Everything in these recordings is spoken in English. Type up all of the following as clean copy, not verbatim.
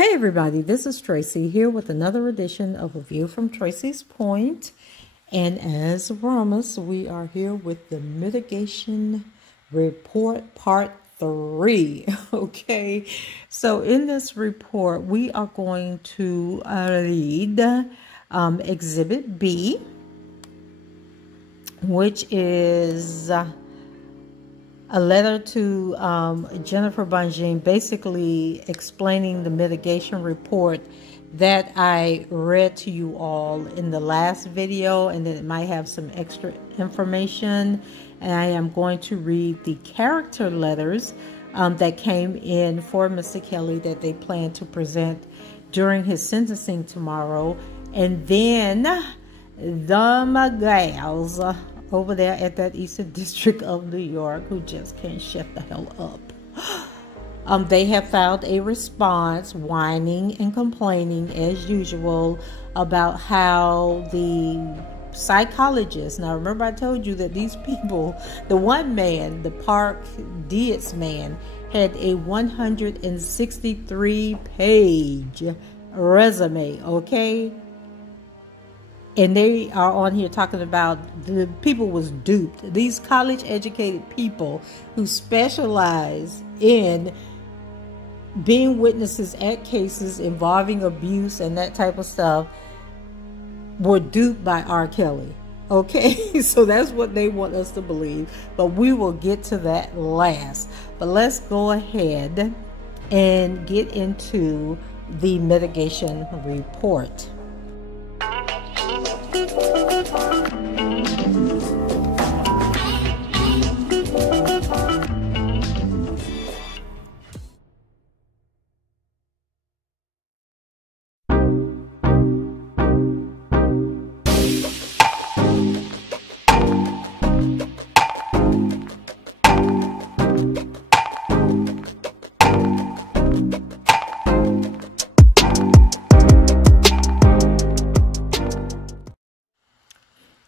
Hey everybody, this is Tracy here with another edition of A View from Tracy's Point. And as promised, we are here with the Mitigation Report Part 3. Okay, so in this report, we are going to read Exhibit B, which is a letter to Jennifer Bongine, basically explaining the mitigation report that I read to you all in the last video, and then it might have some extra information. And I am going to read the character letters that came in for Mr. Kelly that they plan to present during his sentencing tomorrow. And then the gals over there at that Eastern District of New York who just can't shut the hell up. They have filed a response whining and complaining as usual about how the psychologist, now remember I told you that these people, the one man, the Park Dietz man, had a 163 page resume, okay? And they are on here talking about the people was duped. These college-educated people who specialize in being witnesses at cases involving abuse and that type of stuff were duped by R. Kelly. Okay, so that's what they want us to believe. But we will get to that last. But let's go ahead and get into the mitigation report.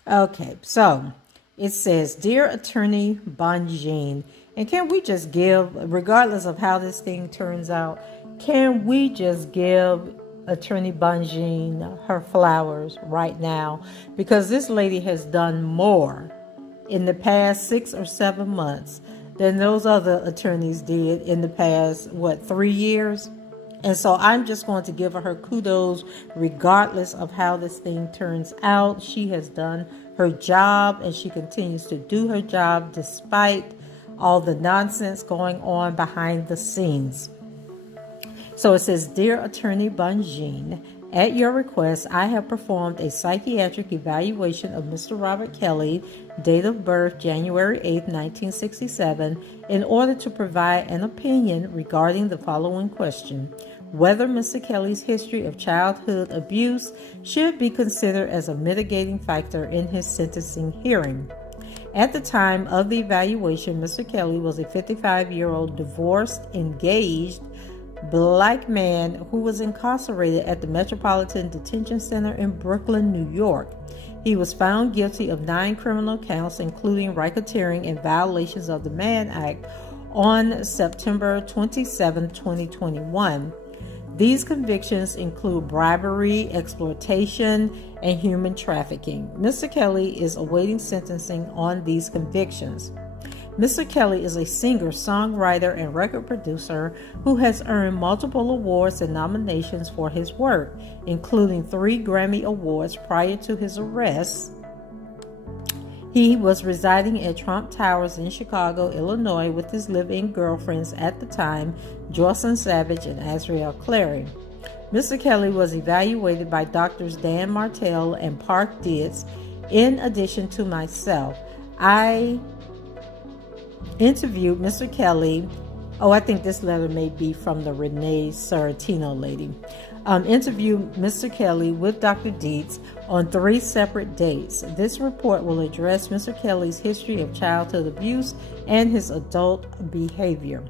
Okay, so it says, Dear Attorney Bongine, and can we just give, regardless of how this thing turns out, can we just give Attorney Bongine her flowers right now? Because this lady has done more in the past 6 or 7 months than those other attorneys did in the past, 3 years? And so I'm just going to give her kudos regardless of how this thing turns out. She has done her job and she continues to do her job despite all the nonsense going on behind the scenes. So it says, Dear Attorney Bongine, at your request, I have performed a psychiatric evaluation of Mr. Robert Kelly, date of birth January 8, 1967, in order to provide an opinion regarding the following question: whether Mr. Kelly's history of childhood abuse should be considered as a mitigating factor in his sentencing hearing. At the time of the evaluation, Mr. Kelly was a 55-year-old divorced, engaged, Black man who was incarcerated at the Metropolitan Detention Center in Brooklyn, New York. He was found guilty of 9 criminal counts, including racketeering and violations of the Mann Act, on September 27, 2021. These convictions include bribery, exploitation, and human trafficking. Mr. Kelly is awaiting sentencing on these convictions. Mr. Kelly is a singer, songwriter, and record producer who has earned multiple awards and nominations for his work, including 3 Grammy Awards prior to his arrest. He was residing at Trump Towers in Chicago, Illinois, with his live-in girlfriends at the time, Jocelyn Savage and Ariel. Mr. Kelly was evaluated by Drs. Dan Martell and Park Dietz. In addition to myself, I interviewed Mr. Kelly. I think this letter may be from the Renee Sorrentino lady. Interviewed Mr. Kelly with Dr. Dietz on 3 separate dates. This report will address Mr. Kelly's history of childhood abuse and his adult behavior.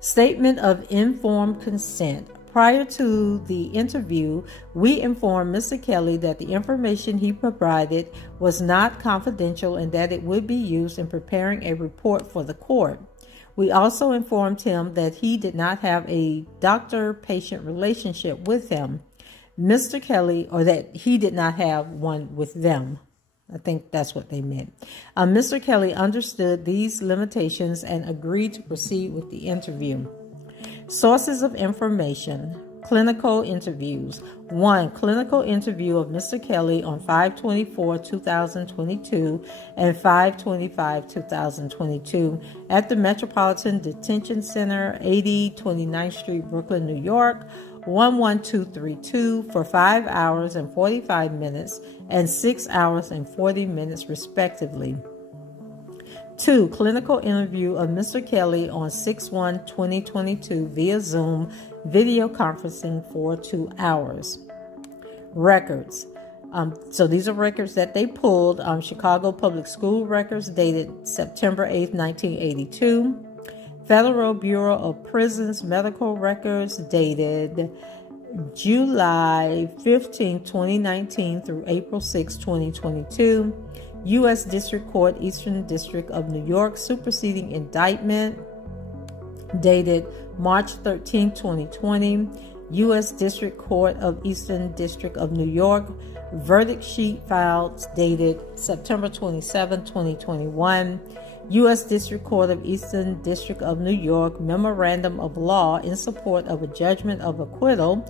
Statement of informed consent. Prior to the interview, we informed Mr. Kelly that the information he provided was not confidential and that it would be used in preparing a report for the court. We also informed him that he did not have a doctor-patient relationship with him. Mr. Kelly, or that he did not have one with them. I think that's what they meant. Mr. Kelly understood these limitations and agreed to proceed with the interview. Sources of information. Clinical interviews. 1. Clinical interview of Mr. Kelly on 5/24/2022 and 5/25/2022 at the Metropolitan Detention Center, 80 29th Street, Brooklyn, New York, 11232 for 5 hours and 45 minutes and 6 hours and 40 minutes respectively. 2. Clinical interview of Mr. Kelly on 6/1/2022 via Zoom video conferencing for 2 hours. Records. So these are records that they pulled. Chicago Public School records dated September 8th, 1982. Federal Bureau of Prisons medical records dated July 15, 2019 through April 6, 2022. U.S. District Court, Eastern District of New York, superseding indictment dated March 13, 2020. U.S. District Court of Eastern District of New York, verdict sheet filed dated September 27, 2021. U.S. District Court of Eastern District of New York, memorandum of law in support of a judgment of acquittal,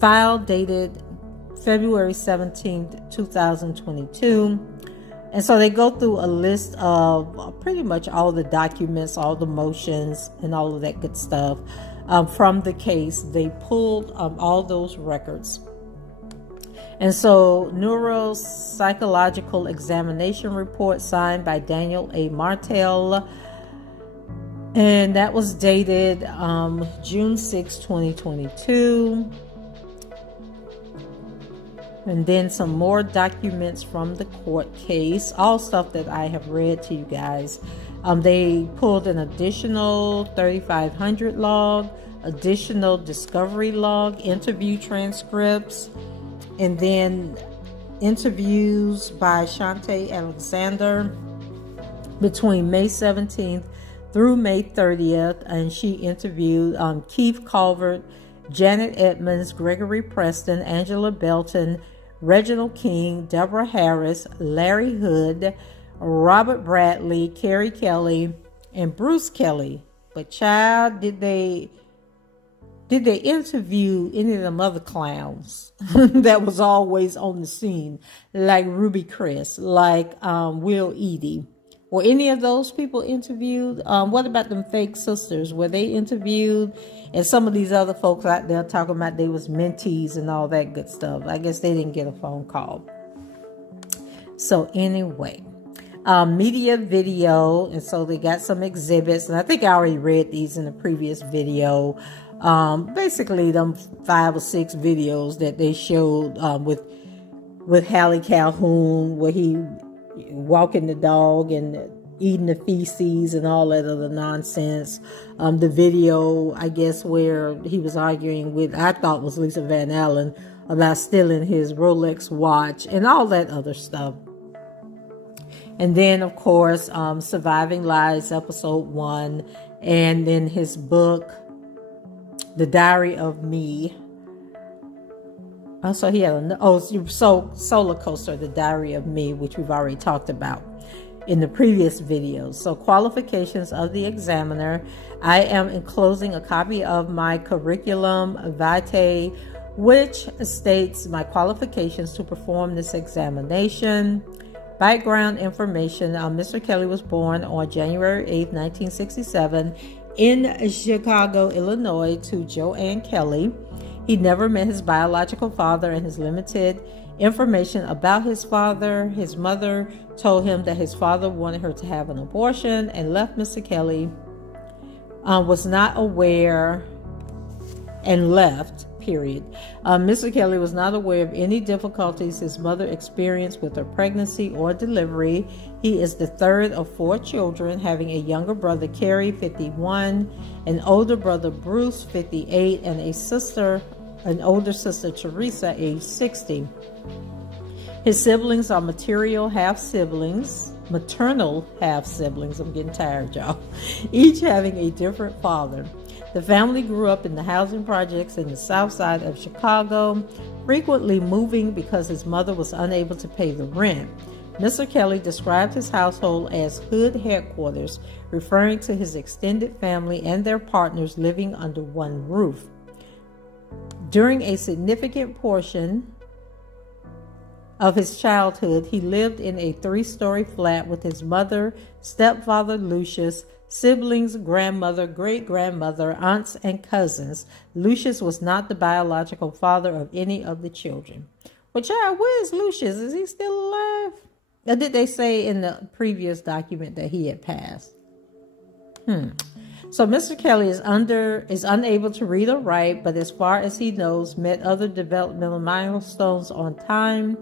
filed dated February 17, 2022. And so they go through a list of pretty much all the documents, all the motions, and all of that good stuff from the case. They pulled all those records. And so, neuropsychological examination report signed by Daniel A. Martel. And that was dated June 6, 2022. And then some more documents from the court case, all stuff that I have read to you guys. They pulled an additional 3500 log, additional discovery log, interview transcripts, and then interviews by Shante Alexander between May 17th through May 30th. And she interviewed Keith Calvert, Janet Edmonds, Gregory Preston, Angela Belton, Reginald King, Deborah Harris, Larry Hood, Robert Bradley, Carrie Kelly, and Bruce Kelly. But child, did they interview any of them other clowns that was always on the scene, like Ruby Chris, like Will Eady? Were any of those people interviewed? What about them fake sisters? Were they interviewed? And some of these other folks out there talking about they was mentees and all that good stuff. I guess they didn't get a phone call. So anyway, media video. And so they got some exhibits. And I think I already read these in the previous video. Basically them 5 or 6 videos that they showed with Hallie Calhoun, where he walking the dog and eating the feces and all that other nonsense. The video, I guess, where he was arguing with, I thought was Lisa Van Allen, about stealing his Rolex watch and all that other stuff. And then, of course, Surviving Lies, episode 1, and then his book, The Diary of Me. Also, he had Solar Coaster, The Diary of Me, which we've already talked about in the previous videos. So, qualifications of the examiner. I am enclosing a copy of my curriculum vitae, which states my qualifications to perform this examination. Background information. Mr. Kelly was born on January 8, 1967 in Chicago, Illinois, to Joanne Kelly. He never met his biological father, and his limited information about his father. His mother told him that his father wanted her to have an abortion and left Mr. Kelly. Was not aware and left, period. Mr. Kelly was not aware of any difficulties his mother experienced with her pregnancy or delivery. He is the third of 4 children, having a younger brother, Carrie, 51, an older brother, Bruce, 58, and an older sister, Teresa, age 60. His siblings are material half-siblings. maternal half-siblings. I'm getting tired, y'all. Each having a different father. The family grew up in the housing projects in the south side of Chicago, frequently moving because his mother was unable to pay the rent. Mr. Kelly described his household as hood headquarters, referring to his extended family and their partners living under one roof. During a significant portion of his childhood, he lived in a 3-story flat with his mother, stepfather Lucius, siblings, grandmother, great-grandmother, aunts, and cousins. Lucius was not the biological father of any of the children. Well, child, where is Lucius? Is he still alive? Or did they say in the previous document that he had passed? So Mr. Kelly is unable to read or write, but as far as he knows, met other developmental milestones on time.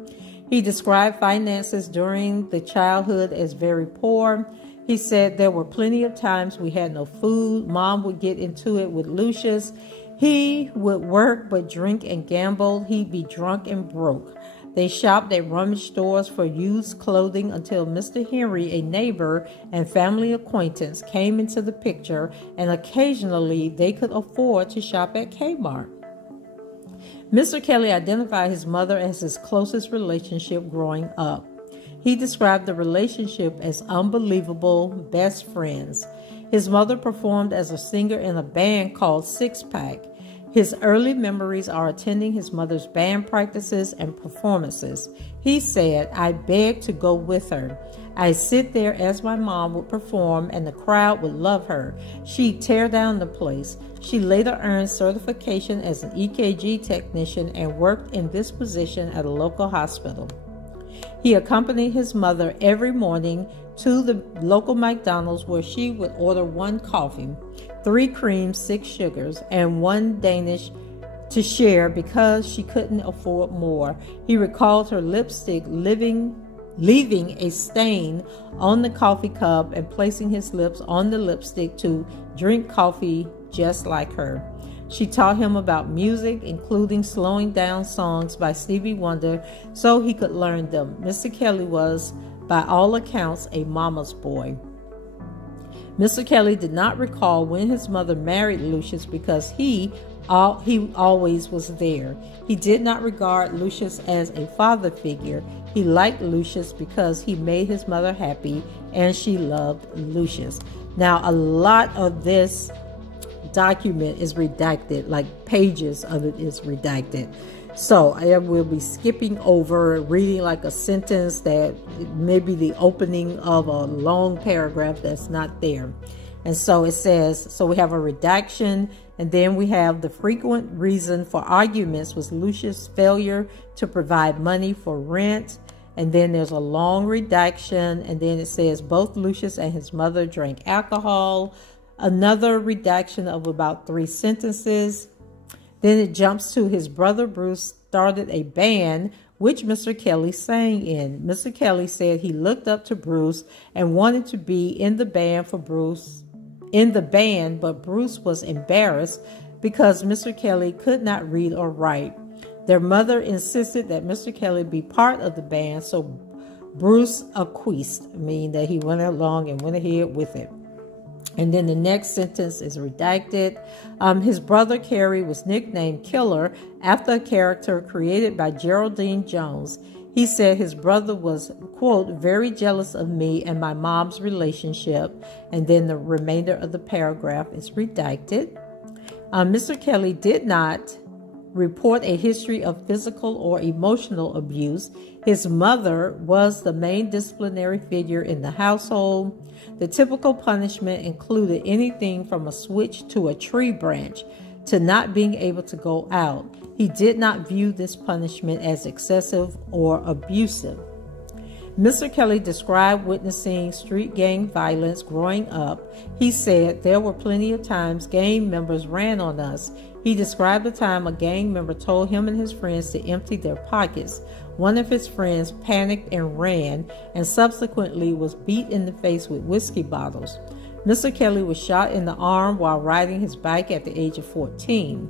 He described finances during the childhood as very poor. He said there were plenty of times we had no food. Mom would get into it with Lucius. He would work but drink and gamble. He'd be drunk and broke. They shopped at rummage stores for used clothing until Mr. Henry, a neighbor and family acquaintance, came into the picture, and occasionally they could afford to shop at Kmart. Mr. Kelly identified his mother as his closest relationship growing up. He described the relationship as unbelievable best friends. His mother performed as a singer in a band called Six Pack. His early memories are attending his mother's band practices and performances. He said, "I begged to go with her. I'd sit there as my mom would perform and the crowd would love her. She'd tear down the place." She later earned certification as an EKG technician and worked in this position at a local hospital. He accompanied his mother every morning to the local McDonald's, where she would order 1 coffee, 3 creams, 6 sugars, and 1 Danish to share because she couldn't afford more. He recalled her lipstick leaving a stain on the coffee cup and placing his lips on the lipstick to drink coffee just like her. She taught him about music, including slowing down songs by Stevie Wonder so he could learn them. Mr. Kelly was, by all accounts, a mama's boy. Mr. Kelly did not recall when his mother married Lucius because he always was there. He did not regard Lucius as a father figure. He liked Lucius because he made his mother happy and she loved Lucius. Now, a lot of this document is redacted, like pages of it is redacted. So I will be skipping over, reading like a sentence that may be the opening of a long paragraph that's not there. And so it says, so we have a redaction, and then we have the frequent reason for arguments was Lucius' failure to provide money for rent. And then there's a long redaction, and then it says both Lucius and his mother drank alcohol. Another redaction of about 3 sentences. Then it jumps to his brother Bruce started a band which Mr. Kelly sang in. Mr. Kelly said he looked up to Bruce and wanted to be in the band, but Bruce was embarrassed because Mr. Kelly could not read or write. Their mother insisted that Mr. Kelly be part of the band, so Bruce acquiesced, meaning that he went along and went ahead with it. And then the next sentence is redacted. His brother Kerry was nicknamed Killer after a character created by Geraldine Jones. He said his brother was, quote, very jealous of me and my mom's relationship. And then the remainder of the paragraph is redacted. Mr. Kelly did not report a history of physical or emotional abuse. His mother was the main disciplinary figure in the household. The typical punishment included anything from a switch to a tree branch to not being able to go out. He did not view this punishment as excessive or abusive. Mr. Kelly described witnessing street gang violence growing up. He said there were plenty of times gang members ran on us. He described the time a gang member told him and his friends to empty their pockets. One of his friends panicked and ran, and subsequently was beat in the face with whiskey bottles. Mr. Kelly was shot in the arm while riding his bike at the age of 14.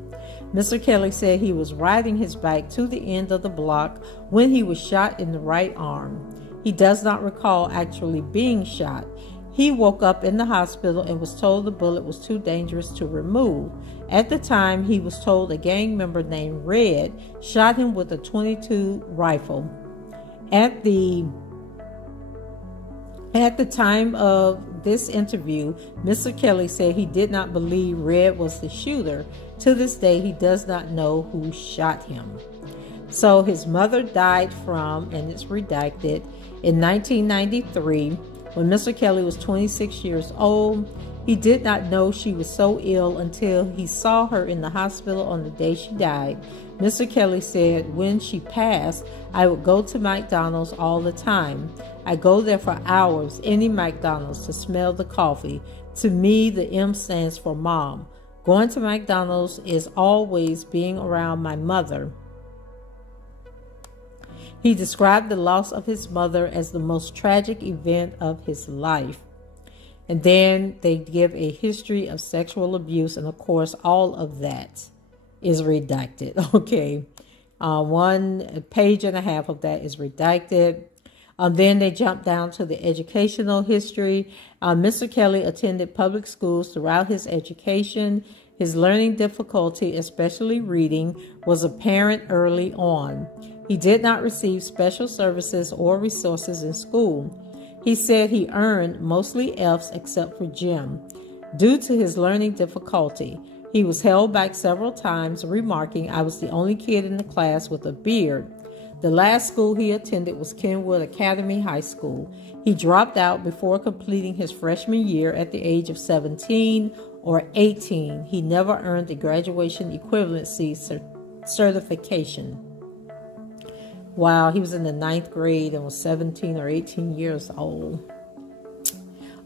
Mr. Kelly said he was riding his bike to the end of the block when he was shot in the right arm. He does not recall actually being shot. He woke up in the hospital and was told the bullet was too dangerous to remove. At the time, he was told a gang member named Red shot him with a .22 rifle. At the time of this interview, Mr. Kelly said he did not believe Red was the shooter. To this day, he does not know who shot him. So his mother died from, and it's redacted, in 1993 when Mr. Kelly was 26 years old. He did not know she was so ill until he saw her in the hospital on the day she died. Mr. Kelly said, when she passed, I would go to McDonald's all the time. I go there for hours, any McDonald's, to smell the coffee. To me, the M stands for mom. Going to McDonald's is always being around my mother. He described the loss of his mother as the most tragic event of his life. And then they give a history of sexual abuse, and of course, all of that is redacted. Okay, 1 page and a half of that is redacted. Then they jump down to the educational history. Mr. Kelly attended public schools throughout his education. His learning difficulty, especially reading, was apparent early on. He did not receive special services or resources in school. He said he earned mostly F's except for gym. Due to his learning difficulty, he was held back several times, remarking, I was the only kid in the class with a beard. The last school he attended was Kenwood Academy High School. He dropped out before completing his freshman year at the age of 17 or 18. He never earned a graduation equivalency certification. Wow, he was in the 9th grade and was 17 or 18 years old.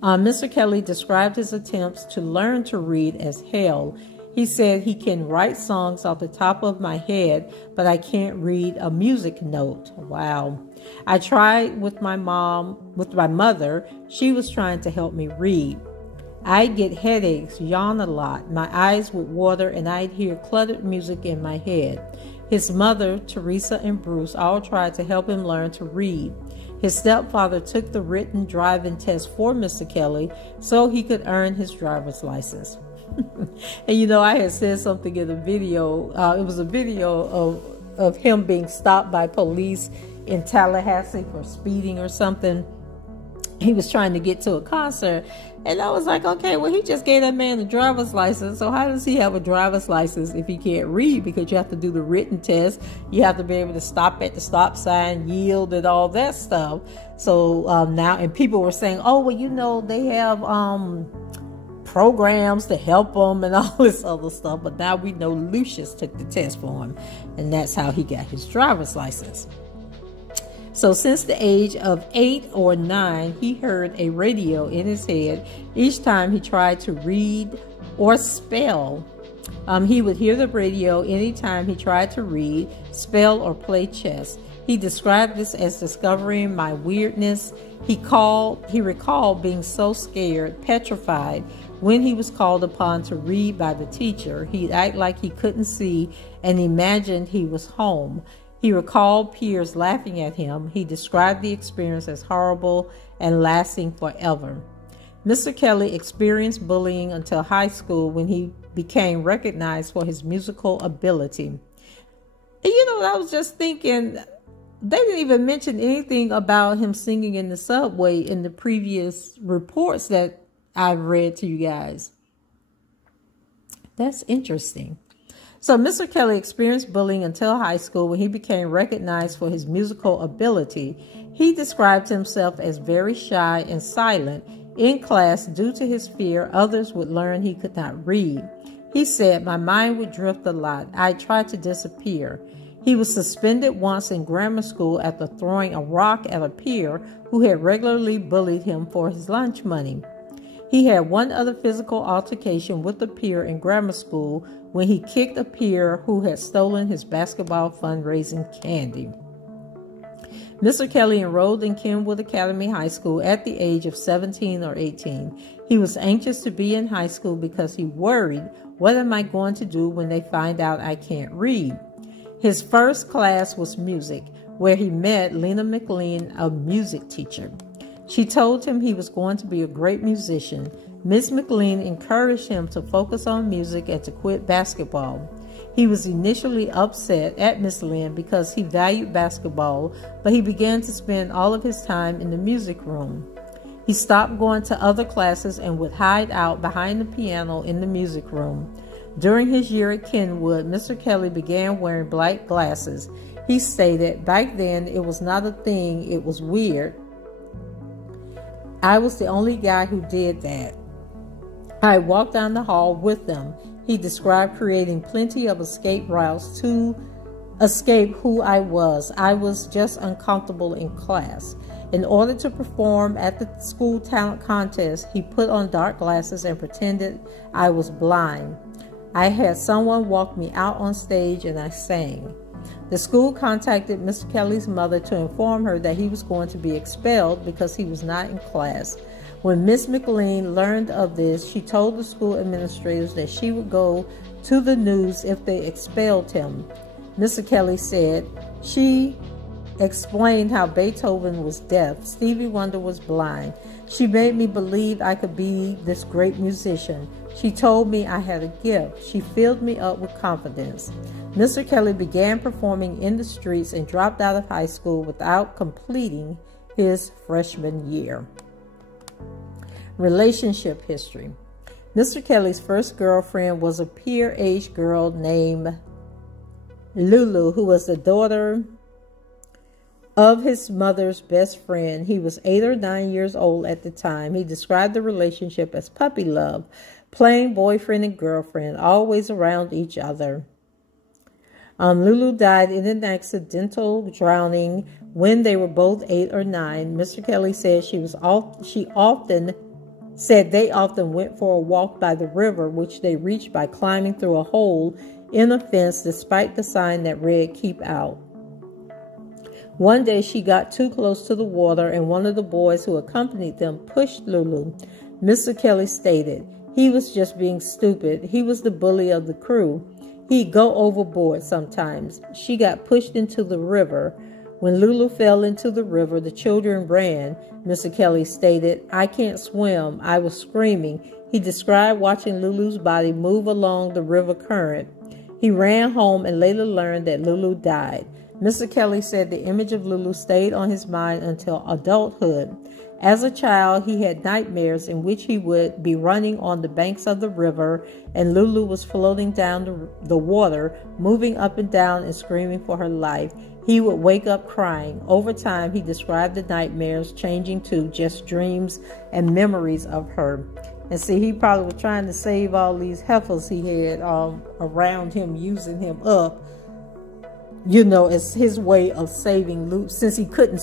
Mr. Kelly described his attempts to learn to read as hell. He said he can write songs off the top of my head, but I can't read a music note. Wow. I tried with my mother. She was trying to help me read. I'd get headaches, yawn a lot. My eyes would water, and I'd hear cluttered music in my head. His mother, Teresa, and Bruce all tried to help him learn to read. His stepfather took the written driving test for Mr. Kelly so he could earn his driver's license. And you know, I had said something in the video. It was a video of him being stopped by police in Tallahassee for speeding or something. He was trying to get to a concert, and I was like, okay, well, he just gave that man a driver's license, so how does he have a driver's license if he can't read? Because you have to do the written test, you have to be able to stop at the stop sign, yield, and all that stuff. So now, and people were saying, oh, well, you know, they have programs to help them and all this other stuff, but now we know Lucius took the test for him, and that's how he got his driver's license. So since the age of 8 or 9, he heard a radio in his head each time he tried to read or spell. He would hear the radio anytime he tried to read, spell, or play chess. He described this as discovering my weirdness. He recalled being so scared, petrified, when he was called upon to read by the teacher. He'd act like he couldn't see and imagined he was home. He recalled peers laughing at him. He described the experience as horrible and lasting forever. Mr. Kelly experienced bullying until high school when he became recognized for his musical ability. And you know, I was just thinking, they didn't even mention anything about him singing in the subway in the previous reports that I've read to you guys. That's interesting. So Mr. Kelly experienced bullying until high school when he became recognized for his musical ability. He described himself as very shy and silent. In class, due to his fear, others would learn he could not read. He said, my mind would drift a lot. I tried to disappear. He was suspended once in grammar school after throwing a rock at a peer who had regularly bullied him for his lunch money. He had one other physical altercation with a peer in grammar school when he kicked a peer who had stolen his basketball fundraising candy. Mr. Kelly enrolled in Kenwood Academy High School at the age of 17 or 18. He was anxious to be in high school because he worried, what am I going to do when they find out I can't read? His first class was music. where he met Lena McLean, a music teacher. She told him he was going to be a great musician. Miss McLean encouraged him to focus on music and to quit basketball. He was initially upset at Miss Lynn because he valued basketball, but he began to spend all of his time in the music room. He stopped going to other classes and would hide out behind the piano in the music room. During his year at Kenwood, Mr. Kelly began wearing black glasses. He stated, "Back then, it was not a thing. It was weird. I was the only guy who did that. I walked down the hall with them." He described creating plenty of escape routes to escape who I was. I was just uncomfortable in class. In order to perform at the school talent contest, he put on dark glasses and pretended I was blind. I had someone walk me out on stage and I sang. The school contacted Mr. Kelly's mother to inform her that he was going to be expelled because he was not in class. When Miss McLean learned of this, she told the school administrators that she would go to the news if they expelled him. Mr. Kelly said, "She explained how Beethoven was deaf, Stevie Wonder was blind. She made me believe I could be this great musician. She told me I had a gift. She filled me up with confidence." Mr. Kelly began performing in the streets and dropped out of high school without completing his freshman year. Relationship history. Mr. Kelly's first girlfriend was a peer-age girl named Lulu, who was the daughter of his mother's best friend. He was 8 or 9 years old at the time. He described the relationship as puppy love, plain boyfriend and girlfriend, always around each other. Lulu died in an accidental drowning when they were both 8 or 9. Mr. Kelly said they often went for a walk by the river, which they reached by climbing through a hole in a fence despite the sign that read "Keep Out." One day she got too close to the water and one of the boys who accompanied them pushed Lulu. Mr. Kelly stated, "He was just being stupid. He was the bully of the crew. He'd go overboard sometimes." She got pushed into the river. When Lulu fell into the river, the children ran. Mr. Kelly stated, "I can't swim. I was screaming." He described watching Lulu's body move along the river current. He ran home and later learned that Lulu died. Mr. Kelly said the image of Lulu stayed on his mind until adulthood. As a child, he had nightmares in which he would be running on the banks of the river and Lulu was floating down the water, moving up and down and screaming for her life. He would wake up crying. Over time, he described the nightmares changing to just dreams and memories of her. And see, he probably was trying to save all these heifers he had around him, using him up, as his way of saving Lulu. Since he couldn't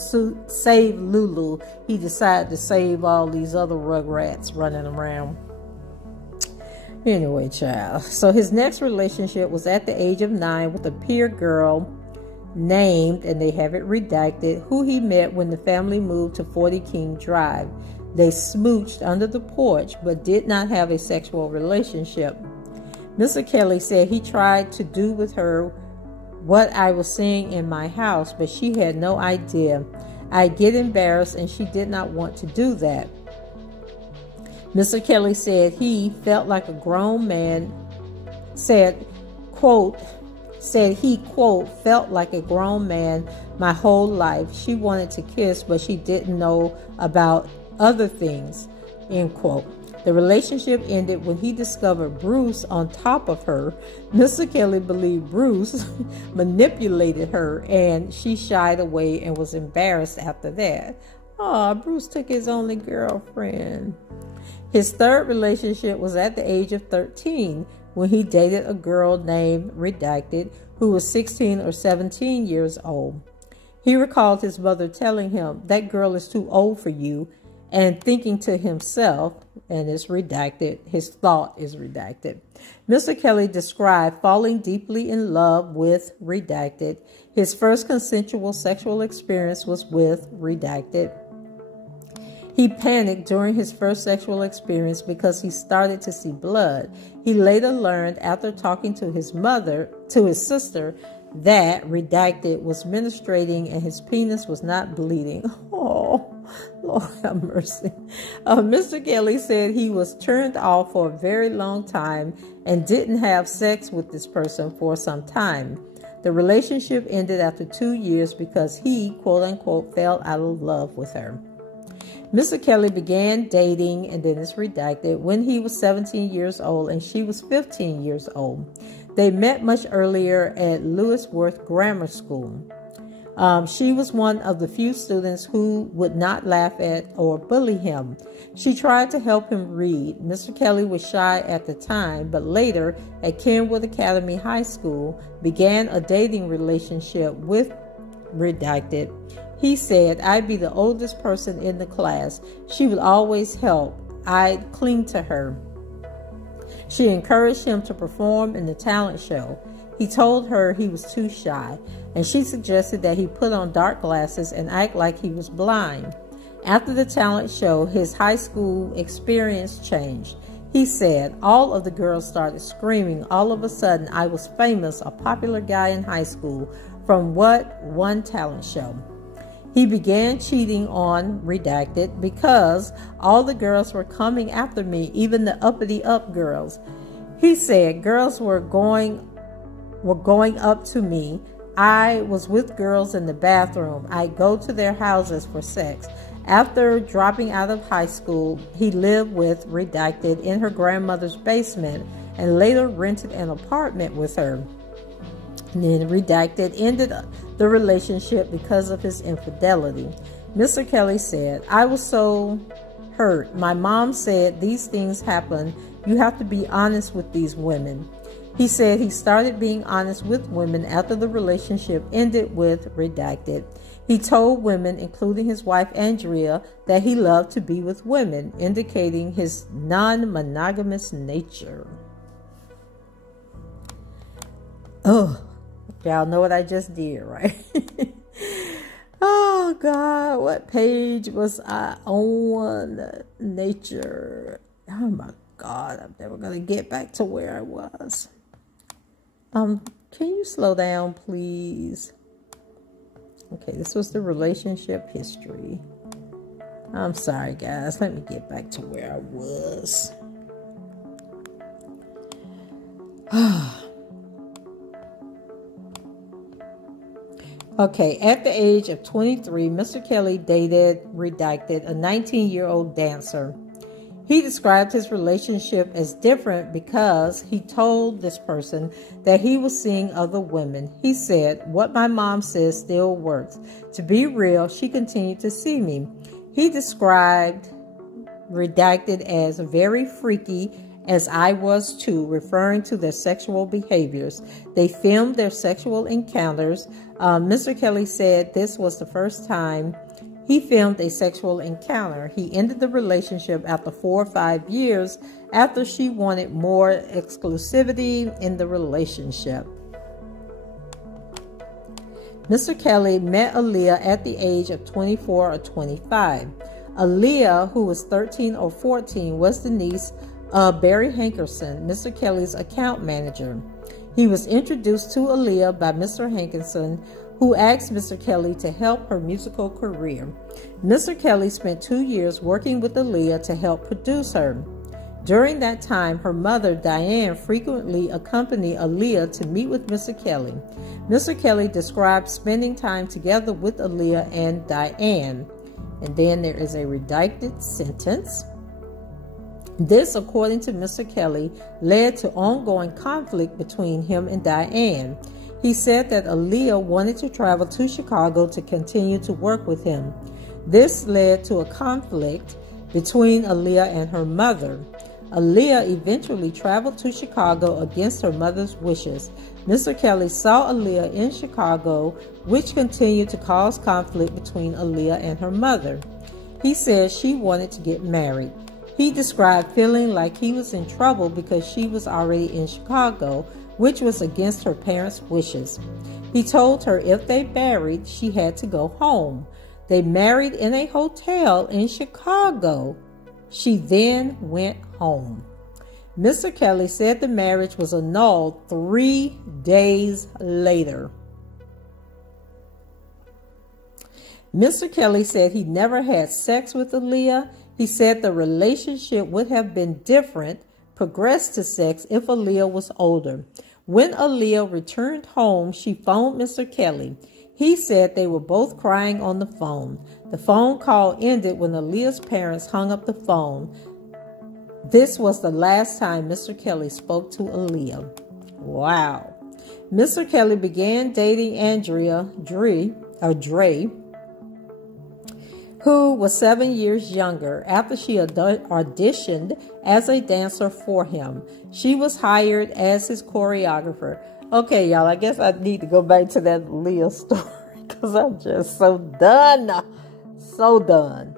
save Lulu, he decided to save all these other rugrats running around. Anyway, child. So his next relationship was at the age of 9 with a peer girl named, and they have it redacted, who he met when the family moved to 40 King Drive. They smooched under the porch, but did not have a sexual relationship. Mr. Kelly said he tried to do with her what I was seeing in my house, but she had no idea. I'd get embarrassed and she did not want to do that. Mr. Kelly said he felt like a grown man, he, quote, felt like a grown man my whole life. She wanted to kiss, but she didn't know about other things, end quote. The relationship ended when he discovered Bruce on top of her. Mr. Kelly believed Bruce manipulated her, and she shied away and was embarrassed after that. Oh, Bruce took his only girlfriend. His third relationship was at the age of 13 when he dated a girl named Redacted who was 16 or 17 years old. He recalled his mother telling him, "That girl is too old for you," and thinking to himself, and it's redacted, his thought is redacted. Mr. Kelly described falling deeply in love with Redacted. His first consensual sexual experience was with Redacted. He panicked during his first sexual experience because he started to see blood. He later learned after talking to his sister, that, redacted, was menstruating and his penis was not bleeding. Oh, Lord have mercy. Mr. Kelly said he was turned off for a very long time and didn't have sex with this person for some time. The relationship ended after 2 years because he, quote unquote, fell out of love with her. Mr. Kelly began dating, and then it's redacted, when he was 17 years old and she was 15 years old. They met much earlier at Lewisworth Grammar School. She was one of the few students who would not laugh at or bully him. She tried to help him read. Mr. Kelly was shy at the time, but later at Kenwood Academy High School began a dating relationship with redacted. He said, "I'd be the oldest person in the class. She would always help. I'd cling to her." She encouraged him to perform in the talent show. He told her he was too shy, and she suggested that he put on dark glasses and act like he was blind. After the talent show, his high school experience changed. He said, "All of the girls started screaming. All of a sudden, I was famous, a popular guy in high school, from one talent show." He began cheating on redacted because all the girls were coming after me, even the uppity up girls. He said girls were going up to me. I was with girls in the bathroom. I'd go to their houses for sex. After dropping out of high school, he lived with redacted in her grandmother's basement and later rented an apartment with her. And then redacted ended the relationship because of his infidelity. Mr. Kelly said, "I was so hurt. My mom said these things happen. You have to be honest with these women." He said he started being honest with women after the relationship ended with redacted. He told women, including his wife Andrea, that he loved to be with women, indicating his non-monogamous nature. Oh, y'all know what I just did, right? Oh, God, what page was I on? Nature. Oh, my God, I'm never going to get back to where I was. Can you slow down, please? Okay, this was the relationship history. I'm sorry, guys. Let me get back to where I was. Okay, at the age of 23, Mr. Kelly dated redacted, a 19-year-old dancer. He described his relationship as different because he told this person that he was seeing other women. He said, "What my mom says still works. To be real, she continued to see me." He described redacted as very freaky, as I was too, referring to their sexual behaviors. They filmed their sexual encounters. Mr. Kelly said this was the first time he filmed a sexual encounter. He ended the relationship after 4 or 5 years after she wanted more exclusivity in the relationship. Mr. Kelly met Aaliyah at the age of 24 or 25. Aaliyah, who was 13 or 14, was the niece of Barry Hankerson, Mr. Kelly's account manager. He was introduced to Aaliyah by Mr. Hankerson, who asked Mr. Kelly to help her musical career. Mr. Kelly spent 2 years working with Aaliyah to help produce her. During that time, her mother, Diane, frequently accompanied Aaliyah to meet with Mr. Kelly. Mr. Kelly described spending time together with Aaliyah and Diane. And then there is a redacted sentence. This, according to Mr. Kelly, led to ongoing conflict between him and Diane. He said that Aaliyah wanted to travel to Chicago to continue to work with him. This led to a conflict between Aaliyah and her mother. Aaliyah eventually traveled to Chicago against her mother's wishes. Mr. Kelly saw Aaliyah in Chicago, which continued to cause conflict between Aaliyah and her mother. He said she wanted to get married. He described feeling like he was in trouble because she was already in Chicago, which was against her parents' wishes. He told her if they married, she had to go home. They married in a hotel in Chicago. She then went home. Mr. Kelly said the marriage was annulled 3 days later. Mr. Kelly said he never had sex with Aaliyah. He said the relationship would have been different, progressed to sex, if Aaliyah was older. When Aaliyah returned home, she phoned Mr. Kelly. He said they were both crying on the phone. The phone call ended when Aaliyah's parents hung up the phone. This was the last time Mr. Kelly spoke to Aaliyah. Wow. Mr. Kelly began dating Andrea Dre, who was 7 years younger, after she auditioned as a dancer for him. She was hired as his choreographer. Okay, y'all, I guess I need to go back to that Aaliyah story because I'm just so done. So done.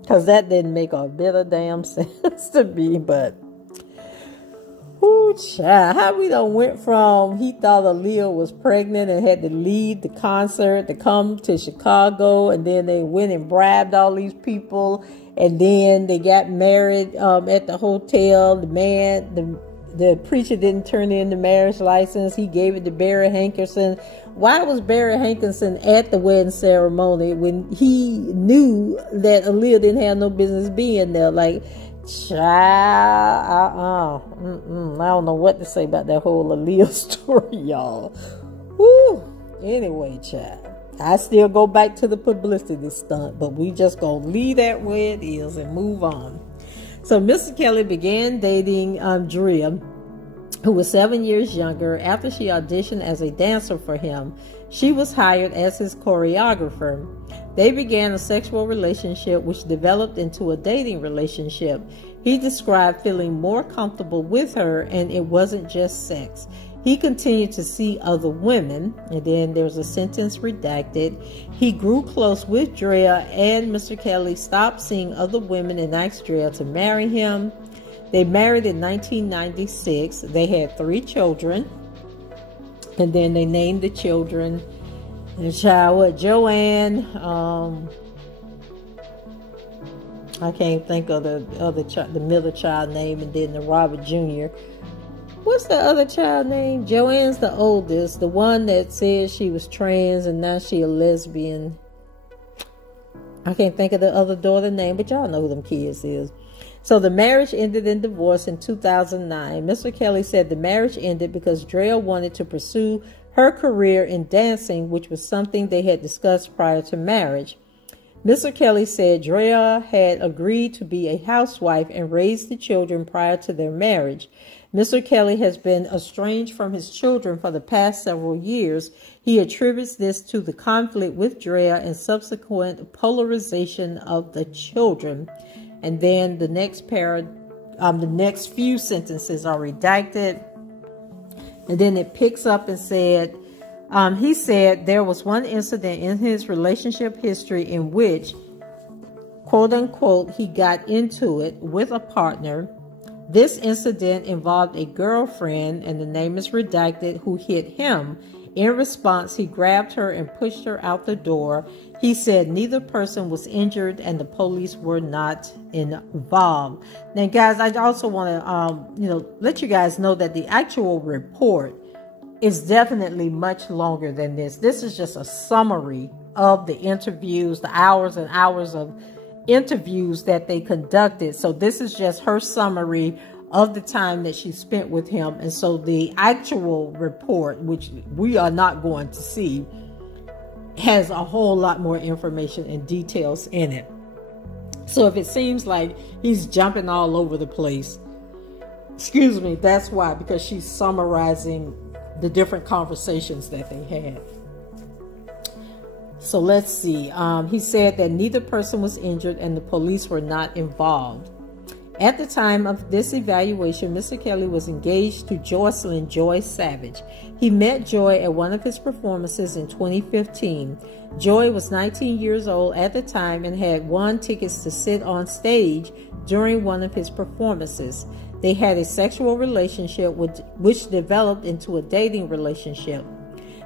Because that didn't make a bit of damn sense to me, but ooh, child, how we done went from he thought Aaliyah was pregnant and had to leave the concert to come to Chicago, and then they went and bribed all these people, and then they got married at the hotel. The preacher didn't turn in the marriage license. He gave it to Barry Hankerson. Why was Barry Hankerson at the wedding ceremony when he knew that Aaliyah didn't have no business being there? Like, child, I don't know what to say about that whole Aaliyah story, y'all. Woo. Anyway, child, I still go back to the publicity stunt, but we just gonna leave that where it is and move on. So Mr. Kelly began dating Drea, who was 7 years younger, after she auditioned as a dancer for him. She was hired as his choreographer. They began a sexual relationship which developed into a dating relationship. He described feeling more comfortable with her, and it wasn't just sex. He continued to see other women, and then there's a sentence redacted. He grew close with Drea, and Mr. Kelly stopped seeing other women and asked Drea to marry him. They married in 1996. They had 3 children, and then they named the children. The child, Joanne. I can't think of the middle child name, and then the Robert Jr. What's the other child name? Joanne's the oldest, the one that says she was trans and now she a lesbian. I can't think of the other daughter name, but y'all know who them kids is. So the marriage ended in divorce in 2009. Mr. Kelly said the marriage ended because Drea wanted to pursue her career in dancing, which was something they had discussed prior to marriage. Mr. Kelly said Drea had agreed to be a housewife and raise the children prior to their marriage. Mr. Kelly has been estranged from his children for the past several years. He attributes this to the conflict with Drea and subsequent polarization of the children. And then the next few sentences are redacted. And then it picks up and said, he said there was one incident in his relationship history in which, quote unquote, he got into it with a partner. This incident involved a girlfriend, and the name is redacted, who hit him. In response, he grabbed her and pushed her out the door. He said neither person was injured and the police were not involved. Now, guys, I also want to, let you guys know that the actual report is definitely much longer than this. This is just a summary of the interviews, the hours and hours of interviews that they conducted. So this is just her summary of the time that she spent with him. And so the actual report, which we are not going to see, has a whole lot more information and details in it. So if it seems like he's jumping all over the place, excuse me, that's why, because she's summarizing the different conversations that they had. So let's see. He said that neither person was injured and the police were not involved. At the time of this evaluation, Mr. Kelly was engaged to Jocelyn Joy Savage. He met Joy at one of his performances in 2015. Joy was 19 years old at the time and had won tickets to sit on stage during one of his performances. They had a sexual relationship which developed into a dating relationship.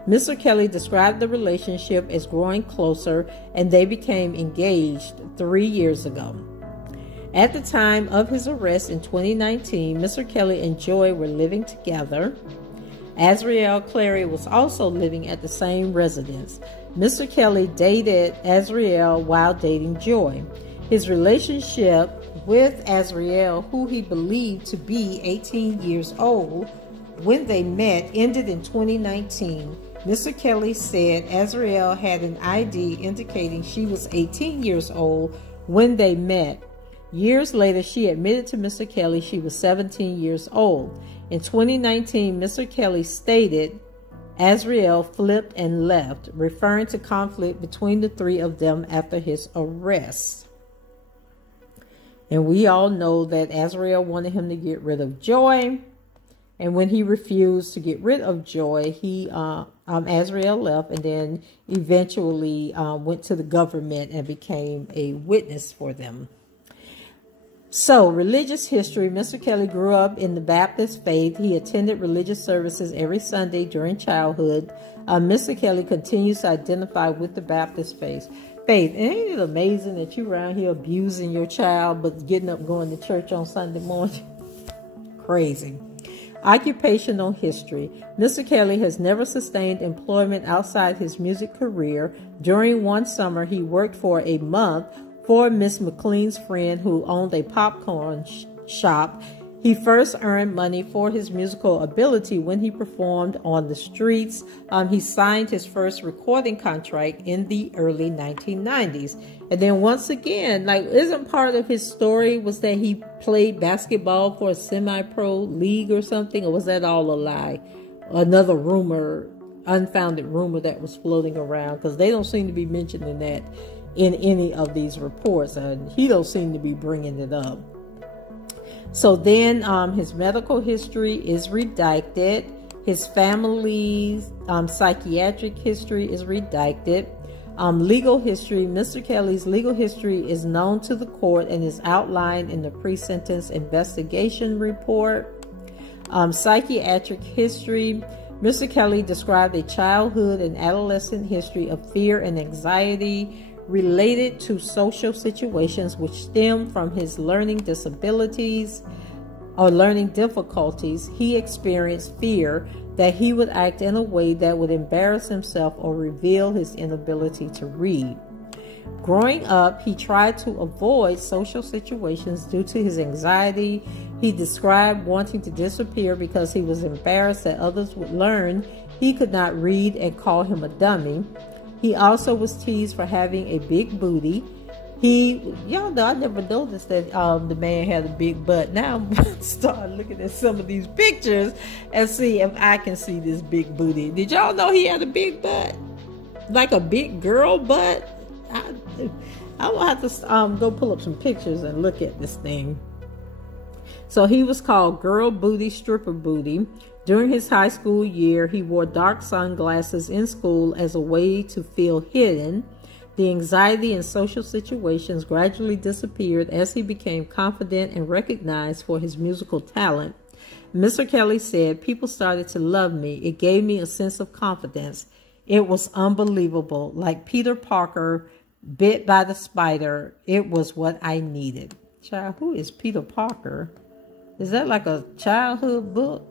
Mr. Kelly described the relationship as growing closer, and they became engaged 3 years ago. At the time of his arrest in 2019, Mr. Kelly and Joy were living together. Azriel Clary was also living at the same residence. Mr. Kelly dated Azriel while dating Joy. His relationship with Azriel, who he believed to be 18 years old when they met, ended in 2019. Mr. Kelly said Azriel had an ID indicating she was 18 years old when they met. Years later, she admitted to Mr. Kelly she was 17 years old. In 2019, Mr. Kelly stated Azriel flipped and left, referring to conflict between the three of them after his arrest. And we all know that Azriel wanted him to get rid of Joy. And when he refused to get rid of Joy, Azriel left and then eventually went to the government and became a witness for them. So, religious history. Mr. Kelly grew up in the Baptist faith. He attended religious services every Sunday during childhood. Mr. Kelly continues to identify with the Baptist faith. And ain't it amazing that you around here abusing your child but getting up going to church on Sunday morning? Crazy. Occupational history. Mr. Kelly has never sustained employment outside his music career. During one summer, he worked for a month for Miss McLean's friend who owned a popcorn shop. He first earned money for his musical ability when he performed on the streets. He signed his first recording contract in the early 1990s. And then once again, isn't part of his story was that he played basketball for a semi-pro league or something? Or was that all a lie? Another rumor, unfounded rumor that was floating around, because they don't seem to be mentioning that in any of these reports. And he don't seem to be bringing it up. So then his medical history is redacted. His family's psychiatric history is redacted. Legal history. Mr. Kelly's legal history is known to the court and is outlined in the pre-sentence investigation report. Psychiatric history. Mr. Kelly described a childhood and adolescent history of fear and anxiety related to social situations which stem from his learning disabilities or learning difficulties. He experienced fear that he would act in a way that would embarrass himself or reveal his inability to read. Growing up, he tried to avoid social situations due to his anxiety. He described wanting to disappear because he was embarrassed that others would learn he could not read and call him a dummy. He also was teased for having a big booty. Y'all know, I never noticed that the man had a big butt. Now I'm starting looking at some of these pictures and see if I can see this big booty. Did y'all know he had a big butt? Like a big girl butt? I will have to go pull up some pictures and look at this thing. So he was called Girl Booty, Stripper Booty. During his high school year, he wore dark sunglasses in school as a way to feel hidden. The anxiety in social situations gradually disappeared as he became confident and recognized for his musical talent. Mr. Kelly said, "People started to love me. It gave me a sense of confidence. It was unbelievable. Like Peter Parker bit by the spider. It was what I needed." Child, who is Peter Parker? Is that like a childhood book?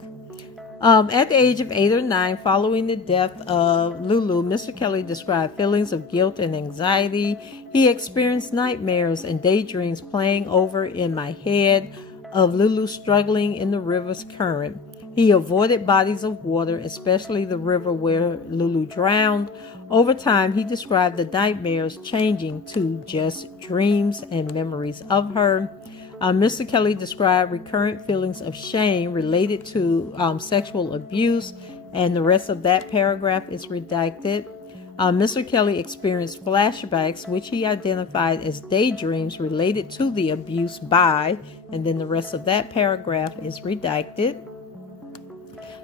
At the age of 8 or 9, following the death of Lulu, Mr. Kelly described feelings of guilt and anxiety. He experienced nightmares and daydreams playing over in my head of Lulu struggling in the river's current. He avoided bodies of water, especially the river where Lulu drowned. Over time, he described the nightmares changing to just dreams and memories of her. Mr. Kelly described recurrent feelings of shame related to sexual abuse, and the rest of that paragraph is redacted. Mr. Kelly experienced flashbacks, which he identified as daydreams related to the abuse by, and then the rest of that paragraph is redacted.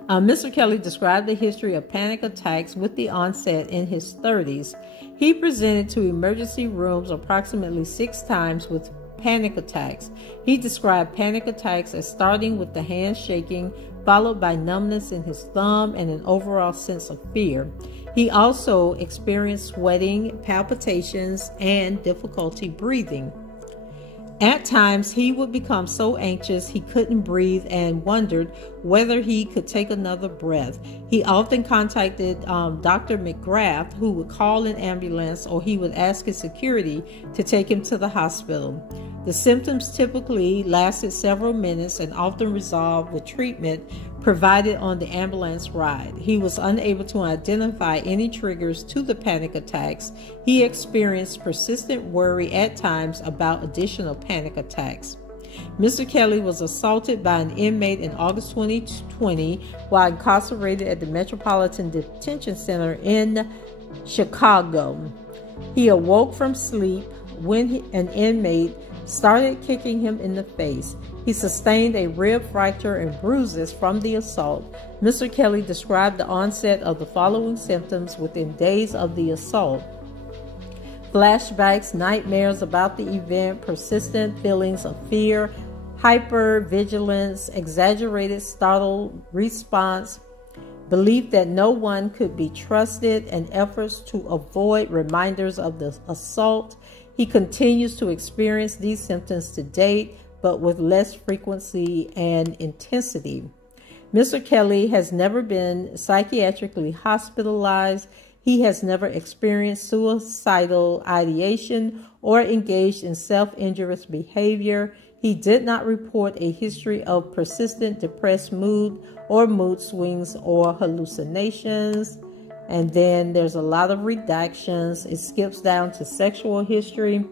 Mr. Kelly described the history of panic attacks with the onset in his 30s. He presented to emergency rooms approximately 6 times with panic attacks. He described panic attacks as starting with the hands shaking, followed by numbness in his thumb and an overall sense of fear. He also experienced sweating, palpitations, and difficulty breathing. At times, he would become so anxious he couldn't breathe and wondered whether he could take another breath. He often contacted Dr. McGrath, who would call an ambulance, or he would ask his security to take him to the hospital. The symptoms typically lasted several minutes and often resolved with treatment provided on the ambulance ride. He was unable to identify any triggers to the panic attacks. He experienced persistent worry at times about additional panic attacks. Mr. Kelly was assaulted by an inmate in August 2020 while incarcerated at the Metropolitan Detention Center in Chicago. He awoke from sleep when an inmate started kicking him in the face. He sustained a rib fracture and bruises from the assault. Mr. Kelly described the onset of the following symptoms within days of the assault: flashbacks, nightmares about the event, persistent feelings of fear, hypervigilance, exaggerated startled response, belief that no one could be trusted, and efforts to avoid reminders of the assault. He continues to experience these symptoms to date, but with less frequency and intensity. Mr. Kelly has never been psychiatrically hospitalized. He has never experienced suicidal ideation or engaged in self-injurious behavior. He did not report a history of persistent depressed mood or mood swings or hallucinations. And then there's a lot of redactions. It skips down to sexual history.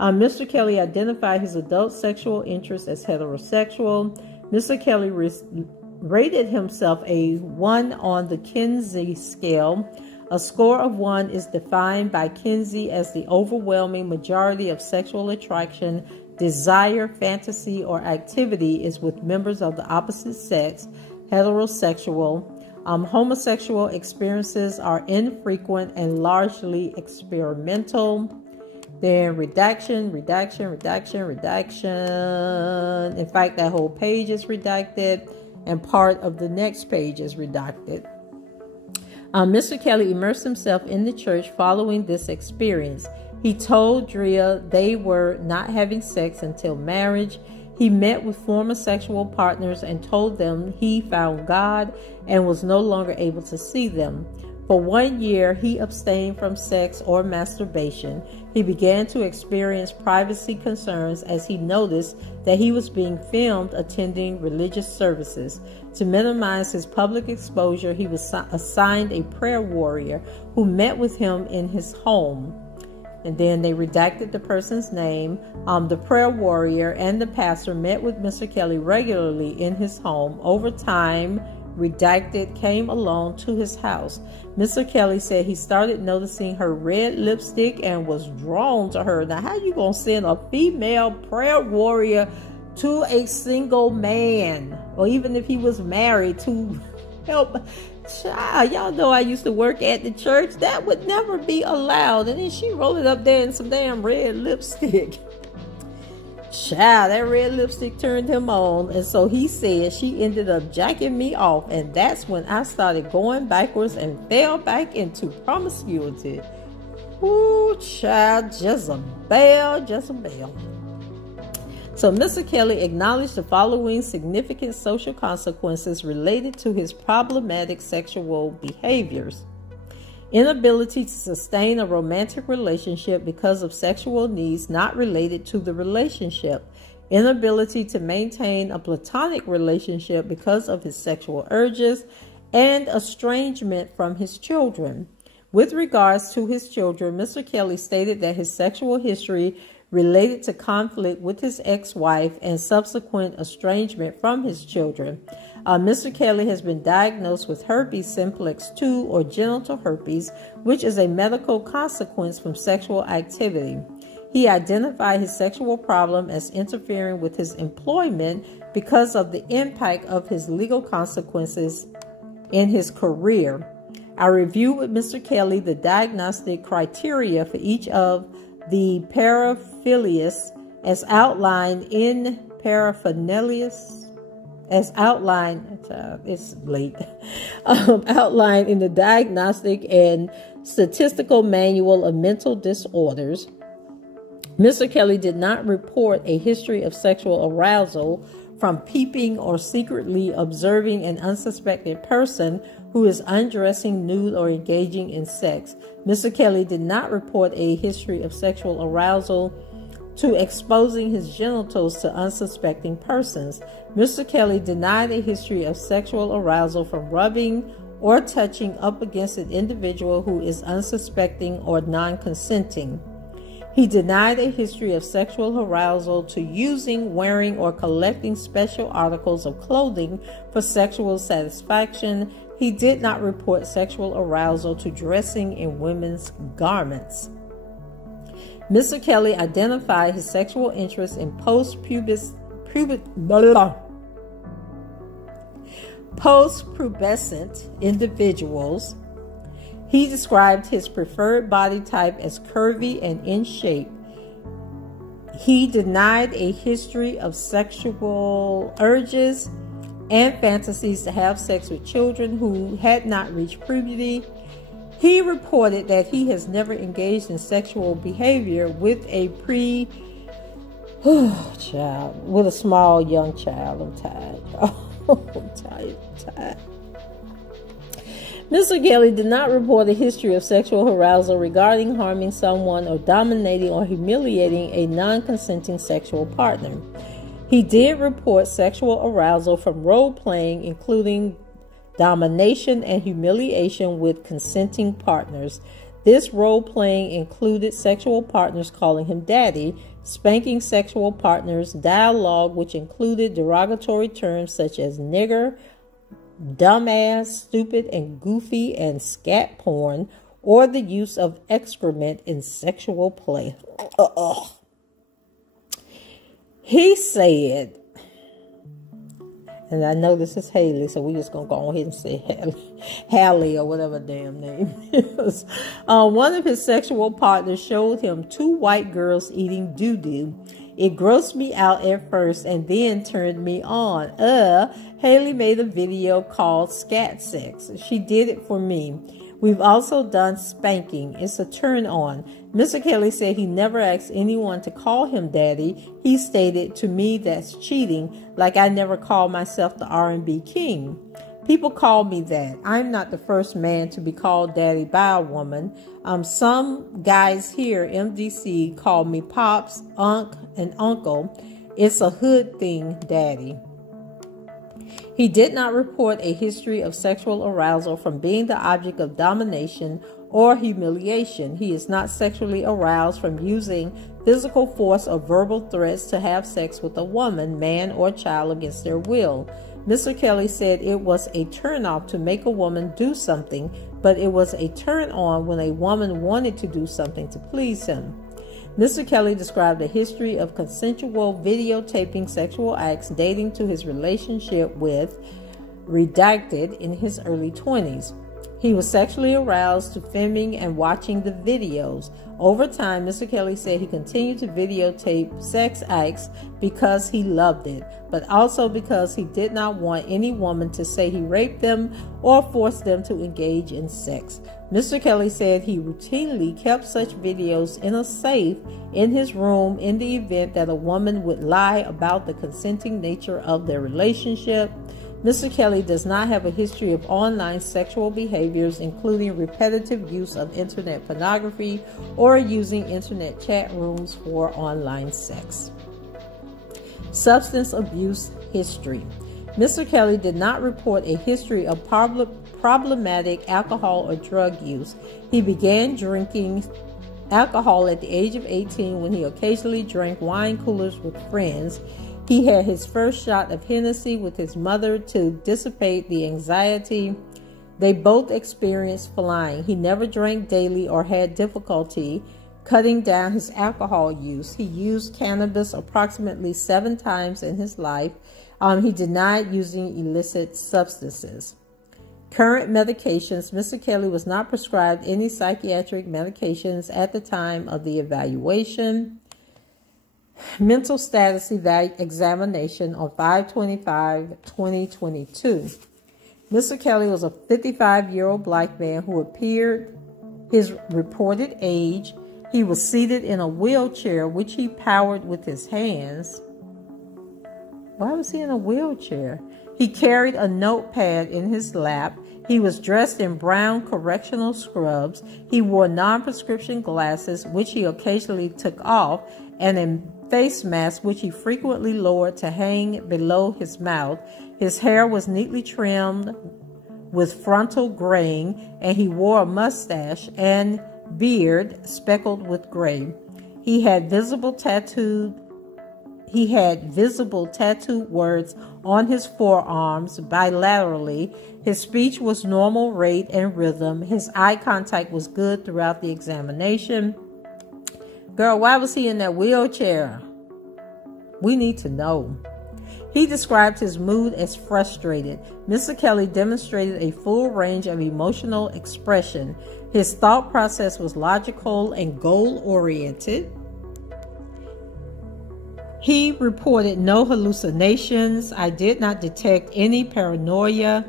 Mr. Kelly identified his adult sexual interest as heterosexual. Mr. Kelly rated himself a 1 on the Kinsey scale. A score of 1 is defined by Kinsey as the overwhelming majority of sexual attraction, desire, fantasy, or activity is with members of the opposite sex, heterosexual. Homosexual experiences are infrequent and largely experimental. Then redaction. In fact, that whole page is redacted and part of the next page is redacted. Mr. Kelly immersed himself in the church following this experience. He told Drea they were not having sex until marriage. He met with former sexual partners and told them he found God and was no longer able to see them. For 1 year, he abstained from sex or masturbation. He began to experience privacy concerns as he noticed that he was being filmed attending religious services. To minimize his public exposure, he was assigned a prayer warrior who met with him in his home. And then they redacted the person's name. The prayer warrior and the pastor met with Mr. Kelly regularly in his home. Over time, redacted came along to his house. Mr. Kelly said he started noticing her red lipstick and was drawn to her. Now, how you gonna send a female prayer warrior to a single man, or even if he was married, to help? Child, y'all know I used to work at the church. That would never be allowed. And then she rolled it up there in some damn red lipstick. Child, that red lipstick turned him on. And so he said she ended up jacking me off. And that's when I started going backwards and fell back into promiscuity. Ooh, child, Jezebel. So Mr. Kelly acknowledged the following significant social consequences related to his problematic sexual behaviors: inability to sustain a romantic relationship because of sexual needs not related to the relationship, inability to maintain a platonic relationship because of his sexual urges, and estrangement from his children. With regards to his children, Mr. Kelly stated that his sexual history related to conflict with his ex-wife and subsequent estrangement from his children. Mr. Kelly has been diagnosed with herpes simplex 2 or genital herpes, which is a medical consequence from sexual activity. He identified his sexual problem as interfering with his employment because of the impact of his legal consequences in his career. I reviewed with Mr. Kelly the diagnostic criteria for each of the paraphilias as outlined in outlined in the Diagnostic and Statistical Manual of Mental Disorders. Mr. Kelly did not report a history of sexual arousal from peeping or secretly observing an unsuspected person who is undressing, nude, or engaging in sex. Mr. Kelly did not report a history of sexual arousal to exposing his genitals to unsuspecting persons. Mr. Kelly denied a history of sexual arousal from rubbing or touching up against an individual who is unsuspecting or non-consenting. He denied a history of sexual arousal to using, wearing, or collecting special articles of clothing for sexual satisfaction. He did not report sexual arousal to dressing in women's garments. Mr. Kelly identified his sexual interest in post-pubescent individuals. He described his preferred body type as curvy and in shape. He denied a history of sexual urges and fantasies to have sex with children who had not reached puberty. He reported that he has never engaged in sexual behavior with a with a small young child. I'm tired. I'm tired. Mr. Kelly did not report a history of sexual arousal regarding harming someone or dominating or humiliating a non-consenting sexual partner. He did report sexual arousal from role-playing, including domination and humiliation with consenting partners. This role-playing included sexual partners calling him daddy, spanking sexual partners, dialogue which included derogatory terms such as nigger, dumbass, stupid, and goofy, and scat porn, or the use of excrement in sexual play. He said, and I know this is Haley, so we're just going to go ahead and say Haley or whatever damn name is. One of his sexual partners showed him two white girls eating doo-doo. It grossed me out at first and then turned me on. Haley made a video called Scat Sex. She did it for me. We've also done spanking. It's a turn on. Mr. Kelly said he never asked anyone to call him daddy. He stated, to me, that's cheating, like I never called myself the R&B king. People call me that. I'm not the first man to be called daddy by a woman. Some guys here, MDC, call me pops, unk, and uncle. It's a hood thing, daddy. He did not report a history of sexual arousal from being the object of domination or humiliation. He is not sexually aroused from using physical force or verbal threats to have sex with a woman, man, or child against their will. Mr. Kelly said it was a turn-off to make a woman do something, but it was a turn-on when a woman wanted to do something to please him. Mr. Kelly described a history of consensual videotaping sexual acts dating to his relationship with Redacted in his early 20s. He was sexually aroused to filming and watching the videos. Over time, Mr. Kelly said he continued to videotape sex acts because he loved it, but also because he did not want any woman to say he raped them or forced them to engage in sex. Mr. Kelly said he routinely kept such videos in a safe in his room in the event that a woman would lie about the consenting nature of their relationship. Mr. Kelly does not have a history of online sexual behaviors, including repetitive use of internet pornography or using internet chat rooms for online sex. Substance abuse history. Mr. Kelly did not report a history of problematic alcohol or drug use. He began drinking alcohol at the age of 18 when he occasionally drank wine coolers with friends. He had his first shot of Hennessy with his mother to dissipate the anxiety they both experienced flying. He never drank daily or had difficulty cutting down his alcohol use. He used cannabis approximately 7 times in his life. He denied using illicit substances. Current medications. Mr. Kelly was not prescribed any psychiatric medications at the time of the evaluation. Mental status examination on 5/25/2022. Mr. Kelly was a 55-year-old black man who appeared his reported age He was seated in a wheelchair, which he powered with his hands. Why was he in a wheelchair? He carried a notepad in his lap. He was dressed in brown correctional scrubs. He wore non-prescription glasses, which he occasionally took off, and a face mask, which he frequently lowered to hang below his mouth. His hair was neatly trimmed with frontal graying, and he wore a mustache and beard speckled with gray. He had visible tattooed words on his forearms bilaterally. His speech was normal rate and rhythm. His eye contact was good throughout the examination. Girl, why was he in that wheelchair? We need to know. He described his mood as frustrated. Mr. Kelly demonstrated a full range of emotional expression. His thought process was logical and goal-oriented. He reported no hallucinations. I did not detect any paranoia,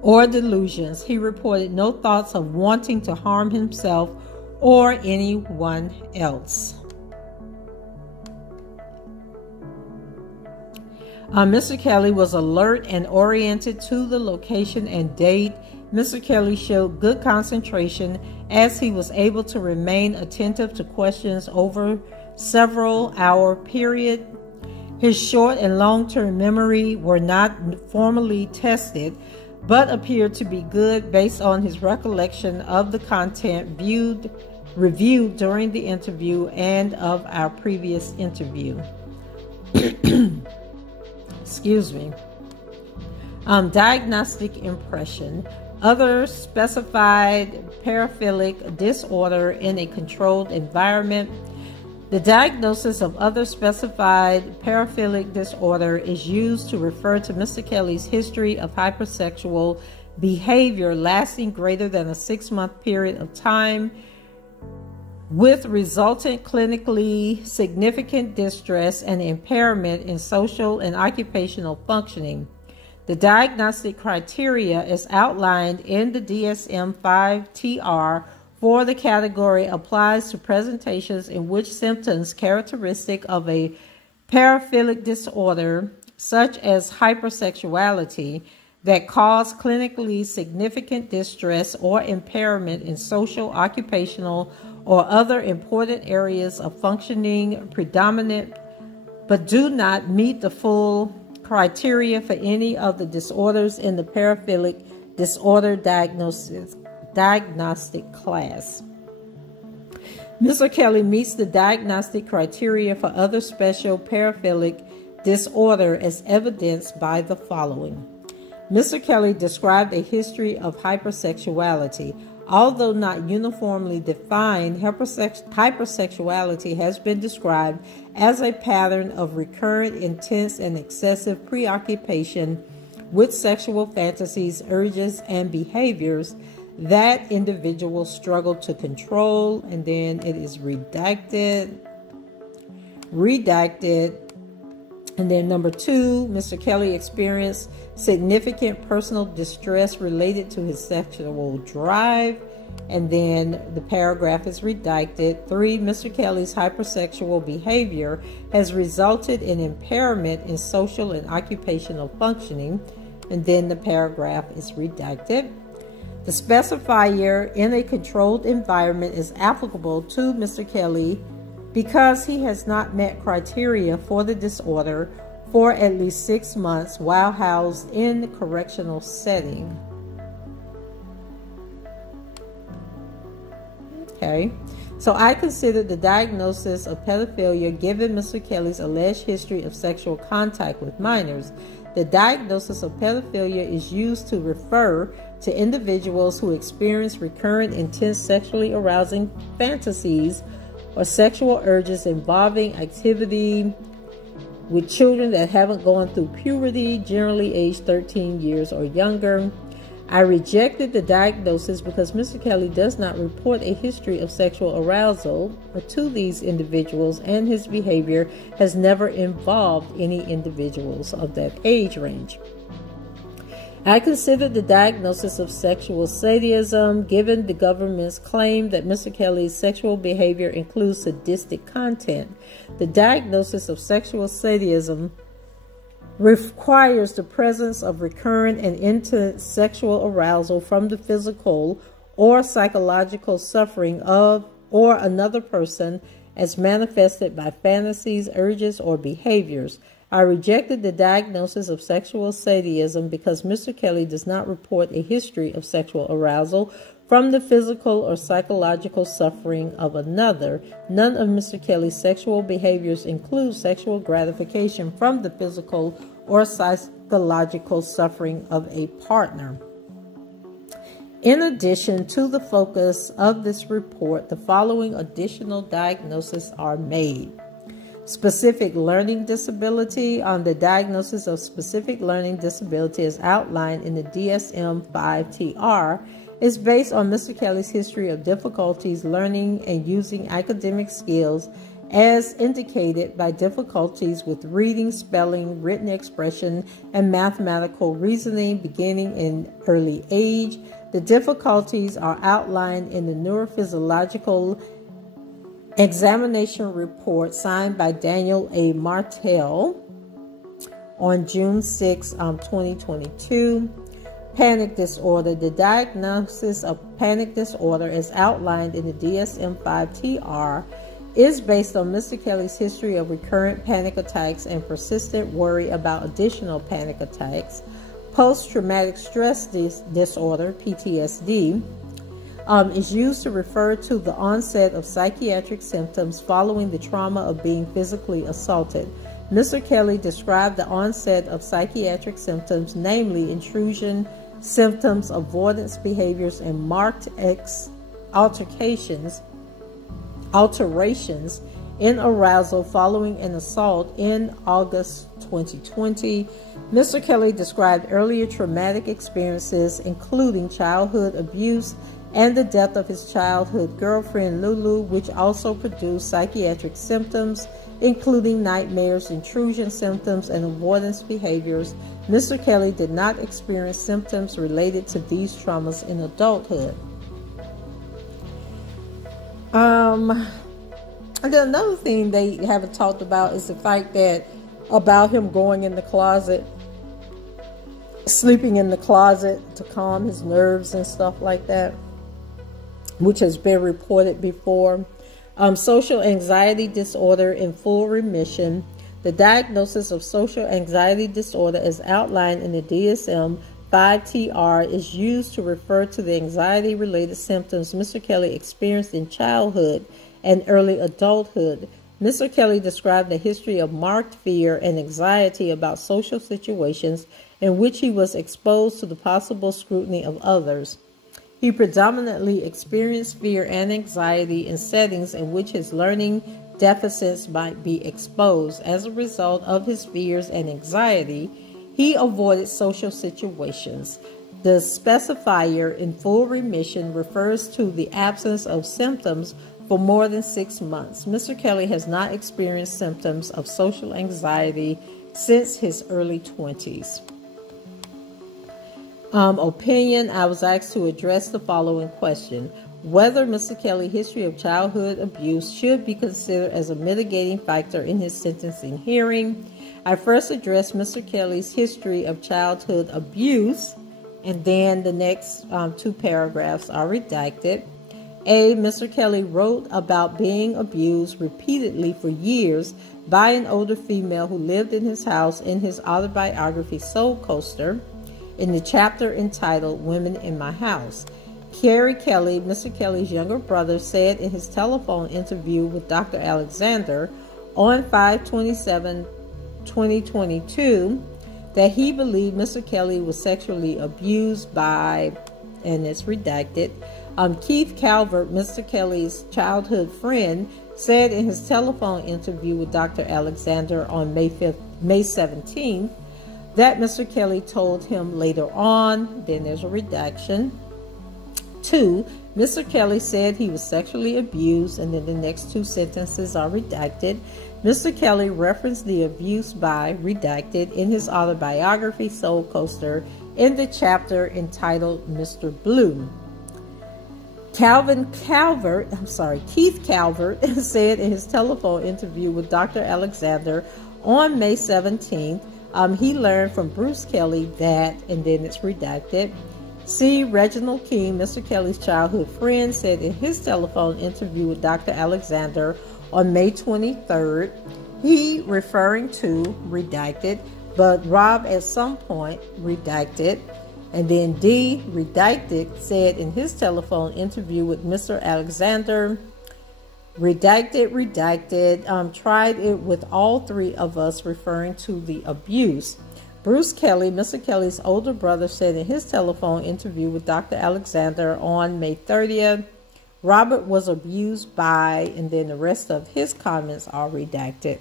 or delusions. He reported no thoughts of wanting to harm himself or anyone else. Mr. Kelly was alert and oriented to the location and date. Mr. Kelly showed good concentration as he was able to remain attentive to questions over several hour period. His short and long-term memory were not formally tested, but appeared to be good based on his recollection of the content reviewed during the interview and of our previous interview. Diagnostic impression. Other specified paraphilic disorder in a controlled environment. The diagnosis of other specified paraphilic disorder is used to refer to Mr. Kelly's history of hypersexual behavior lasting greater than a 6-month period of time, with resultant clinically significant distress and impairment in social and occupational functioning. The diagnostic criteria is outlined in the DSM-5-TR for the category applies to presentations in which symptoms characteristic of a paraphilic disorder, such as hypersexuality, that cause clinically significant distress or impairment in social, occupational, or other important areas of functioning predominant, but do not meet the full criteria for any of the disorders in the paraphilic disorder diagnostic class. Mr. Kelly meets the diagnostic criteria for other special paraphilic disorder as evidenced by the following. Mr. Kelly described a history of hypersexuality. Although not uniformly defined, hypersexuality has been described as a pattern of recurrent, intense, and excessive preoccupation with sexual fantasies, urges, and behaviors that individuals struggle to control. And then it is redacted. And then number 2, Mr. Kelly experienced significant personal distress related to his sexual drive. And then the paragraph is redacted. 3, Mr. Kelly's hypersexual behavior has resulted in impairment in social and occupational functioning. And then the paragraph is redacted. The specifier in a controlled environment is applicable to Mr. Kelly because he has not met criteria for the disorder for at least 6 months while housed in the correctional setting. Okay, so I consider the diagnosis of pedophilia given Mr. Kelly's alleged history of sexual contact with minors. The diagnosis of pedophilia is used to refer to individuals who experience recurrent, intense, sexually arousing fantasies or sexual urges involving activity with children that haven't gone through puberty, generally aged 13 years or younger. I rejected the diagnosis because Mr. Kelly does not report a history of sexual arousal to these individuals, and his behavior has never involved any individuals of that age range. I consider the diagnosis of sexual sadism, given the government's claim that Mr. Kelly's sexual behavior includes sadistic content. The diagnosis of sexual sadism requires the presence of recurrent and intense sexual arousal from the physical or psychological suffering of or another person as manifested by fantasies, urges, or behaviors. I rejected the diagnosis of sexual sadism because Mr. Kelly does not report a history of sexual arousal from the physical or psychological suffering of another. None of Mr. Kelly's sexual behaviors include sexual gratification from the physical or psychological suffering of a partner. In addition to the focus of this report, the following additional diagnoses are made. Specific learning disability. The diagnosis of specific learning disability is outlined in the DSM-5-TR is based on Mr. Kelly's history of difficulties learning and using academic skills as indicated by difficulties with reading, spelling, written expression, and mathematical reasoning beginning in early age. The difficulties are outlined in the neurophysiological examination report signed by Daniel A. Martel on June 6, 2022. Panic disorder. The diagnosis of panic disorder as outlined in the DSM-5-TR is based on Mr. Kelly's history of recurrent panic attacks and persistent worry about additional panic attacks. Post-traumatic stress disorder, PTSD, is used to refer to the onset of psychiatric symptoms following the trauma of being physically assaulted. Mr. Kelly described the onset of psychiatric symptoms, namely intrusion symptoms, avoidance behaviors, and marked alterations in arousal following an assault in August 2020. Mr. Kelly described earlier traumatic experiences, including childhood abuse and the death of his childhood girlfriend, Lulu, which also produced psychiatric symptoms, including nightmares, intrusion symptoms, and avoidance behaviors. Mr. Kelly did not experience symptoms related to these traumas in adulthood. And then another thing they haven't talked about is the fact that about him going in the closet, sleeping in the closet to calm his nerves and stuff like that, which has been reported before. Social anxiety disorder in full remission. The diagnosis of social anxiety disorder as outlined in the DSM-5-TR is used to refer to the anxiety-related symptoms Mr. Kelly experienced in childhood and early adulthood. Mr. Kelly described a history of marked fear and anxiety about social situations in which he was exposed to the possible scrutiny of others. He predominantly experienced fear and anxiety in settings in which his learning deficits might be exposed. As a result of his fears and anxiety, he avoided social situations. The specifier in full remission refers to the absence of symptoms for more than 6 months. Mr. Kelly has not experienced symptoms of social anxiety since his early 20s. Opinion. I was asked to address the following question: whether Mr. Kelly's history of childhood abuse should be considered as a mitigating factor in his sentencing hearing. I first addressed Mr. Kelly's history of childhood abuse, and then the next 2 paragraphs are redacted. Mr. Kelly wrote about being abused repeatedly for years by an older female who lived in his house in his autobiography Soul Coaster, in the chapter entitled Women in My House. Carrie Kelly, Mr. Kelly's younger brother, said in his telephone interview with Dr. Alexander on 5/27/2022 that he believed Mr. Kelly was sexually abused by, and it's redacted, Keith Calvert, Mr. Kelly's childhood friend, said in his telephone interview with Dr. Alexander on May 17th that Mr. Kelly told him later on, then there's a redaction. 2, Mr. Kelly said he was sexually abused, and then the next 2 sentences are redacted. Mr. Kelly referenced the abuse by redacted in his autobiography Soul Coaster in the chapter entitled Mr. Blue. Keith Calvert said in his telephone interview with Dr. Alexander on May 17th, he learned from Bruce Kelly that, and then it's redacted. C. Reginald King, Mr. Kelly's childhood friend, said in his telephone interview with Dr. Alexander on May 23rd, he, referring to, redacted, but Rob at some point, redacted. And then D, redacted, said in his telephone interview with Mr. Alexander, redacted, tried it with all three of us, referring to the abuse. Bruce Kelly, Mr. Kelly's older brother, said in his telephone interview with Dr. Alexander on May 30th, Robert was abused by, and then the rest of his comments are redacted.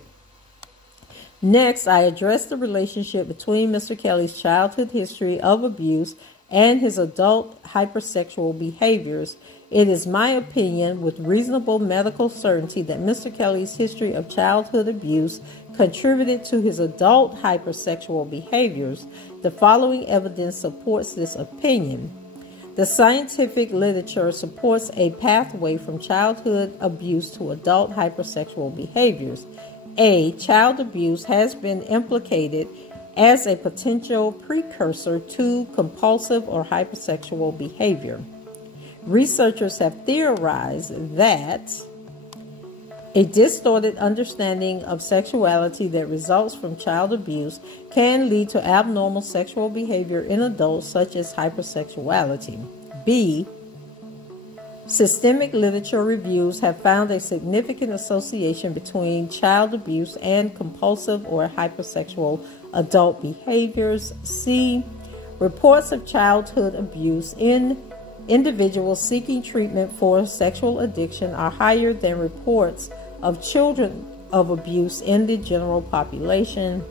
Next, I addressed the relationship between Mr. Kelly's childhood history of abuse and his adult hypersexual behaviors. It is my opinion, with reasonable medical certainty, that Mr. Kelly's history of childhood abuse contributed to his adult hypersexual behaviors. The following evidence supports this opinion. The scientific literature supports a pathway from childhood abuse to adult hypersexual behaviors. A. Child abuse has been implicated as a potential precursor to compulsive or hypersexual behavior. Researchers have theorized that a distorted understanding of sexuality that results from child abuse can lead to abnormal sexual behavior in adults, such as hypersexuality. B. Systemic literature reviews have found a significant association between child abuse and compulsive or hypersexual adult behaviors. C. Reports of childhood abuse in individuals seeking treatment for sexual addiction are higher than reports of children of abuse in the general population.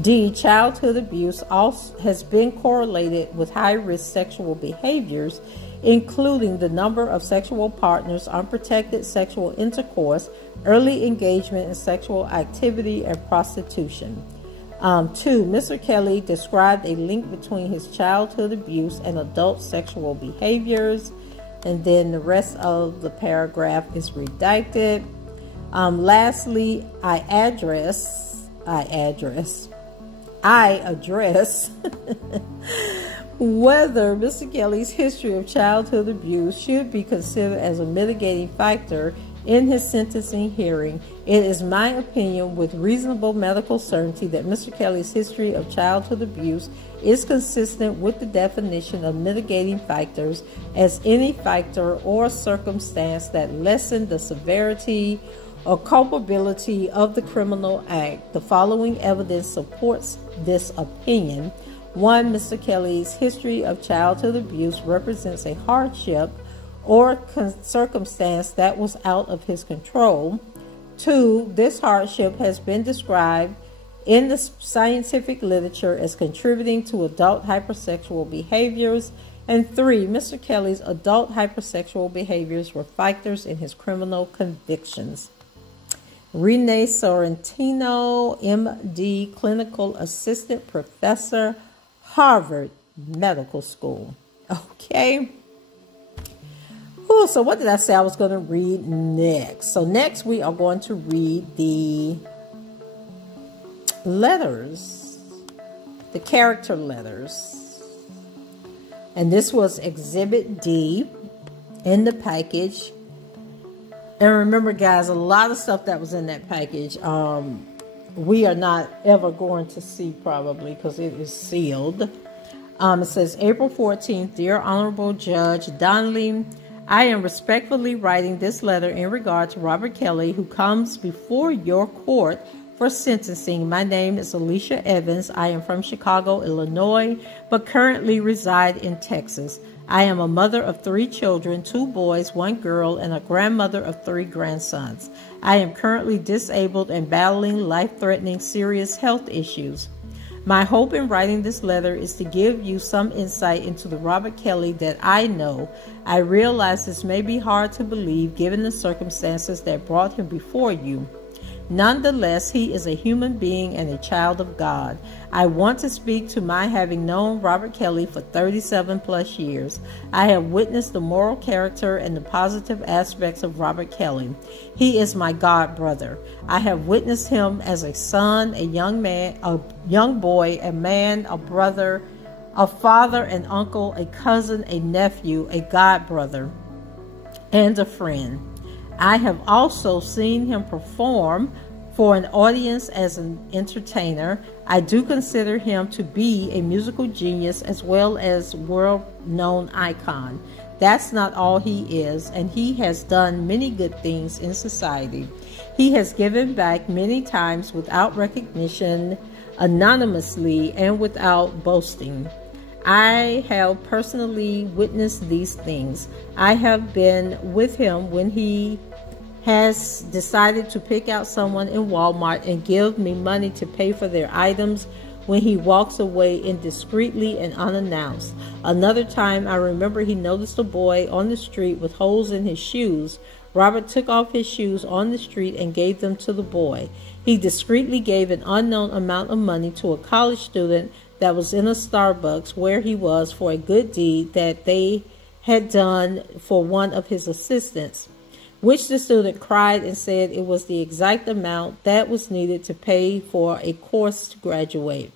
D. Childhood abuse also has been correlated with high-risk sexual behaviors, including the number of sexual partners, unprotected sexual intercourse, early engagement in sexual activity, and prostitution. 2. Mr. Kelly described a link between his childhood abuse and adult sexual behaviors. And then the rest of the paragraph is redacted. Lastly, I address whether Mr. Kelly's history of childhood abuse should be considered as a mitigating factor in his sentencing hearing. It is my opinion, with reasonable medical certainty, that Mr. Kelly's history of childhood abuse is consistent with the definition of mitigating factors as any factor or circumstance that lessen the severity or culpability of the criminal act. The following evidence supports this opinion. 1. Mr. Kelly's history of childhood abuse represents a hardship or circumstance that was out of his control. 2. This hardship has been described in the scientific literature as contributing to adult hypersexual behaviors. And 3. Mr. Kelly's adult hypersexual behaviors were factors in his criminal convictions. Renee Sorrentino, M.D., Clinical Assistant Professor, Harvard Medical School. Okay. So what did I say I was going to read next? So next we are going to read the letters, the character letters. And this was Exhibit D in the package. And remember, guys, a lot of stuff that was in that package, we are not ever going to see probably because it is sealed. It says, April 14th, Dear Honorable Judge Donnelly, I am respectfully writing this letter in regard to Robert Kelly, who comes before your court for sentencing. My name is Alicia Evans. I am from Chicago, Illinois, but currently reside in Texas. I am a mother of 3 children, 2 boys, 1 girl, and a grandmother of 3 grandsons. I am currently disabled and battling life-threatening serious health issues. My hope in writing this letter is to give you some insight into the Robert Kelly that I know. I realize this may be hard to believe given the circumstances that brought him before you. Nonetheless, he is a human being and a child of God. I want to speak to my having known Robert Kelly for 37 plus years. I have witnessed the moral character and the positive aspects of Robert Kelly. He is my God brother. I have witnessed him as a son, a young man, a young boy, a man, a brother, a father, an uncle, a cousin, a nephew, a God brother, and a friend. I have also seen him perform for an audience as an entertainer. I do consider him to be a musical genius as well as world-known icon. That's not all he is, and he has done many good things in society. He has given back many times without recognition, anonymously, and without boasting. I have personally witnessed these things. I have been with him when he has decided to pick out someone in Walmart and give me money to pay for their items when he walks away indiscreetly and unannounced. Another time, I remember he noticed a boy on the street with holes in his shoes. Robert took off his shoes on the street and gave them to the boy. He discreetly gave an unknown amount of money to a college student that was in a Starbucks where he was for a good deed that they had done for one of his assistants, which the student cried and said it was the exact amount that was needed to pay for a course to graduate.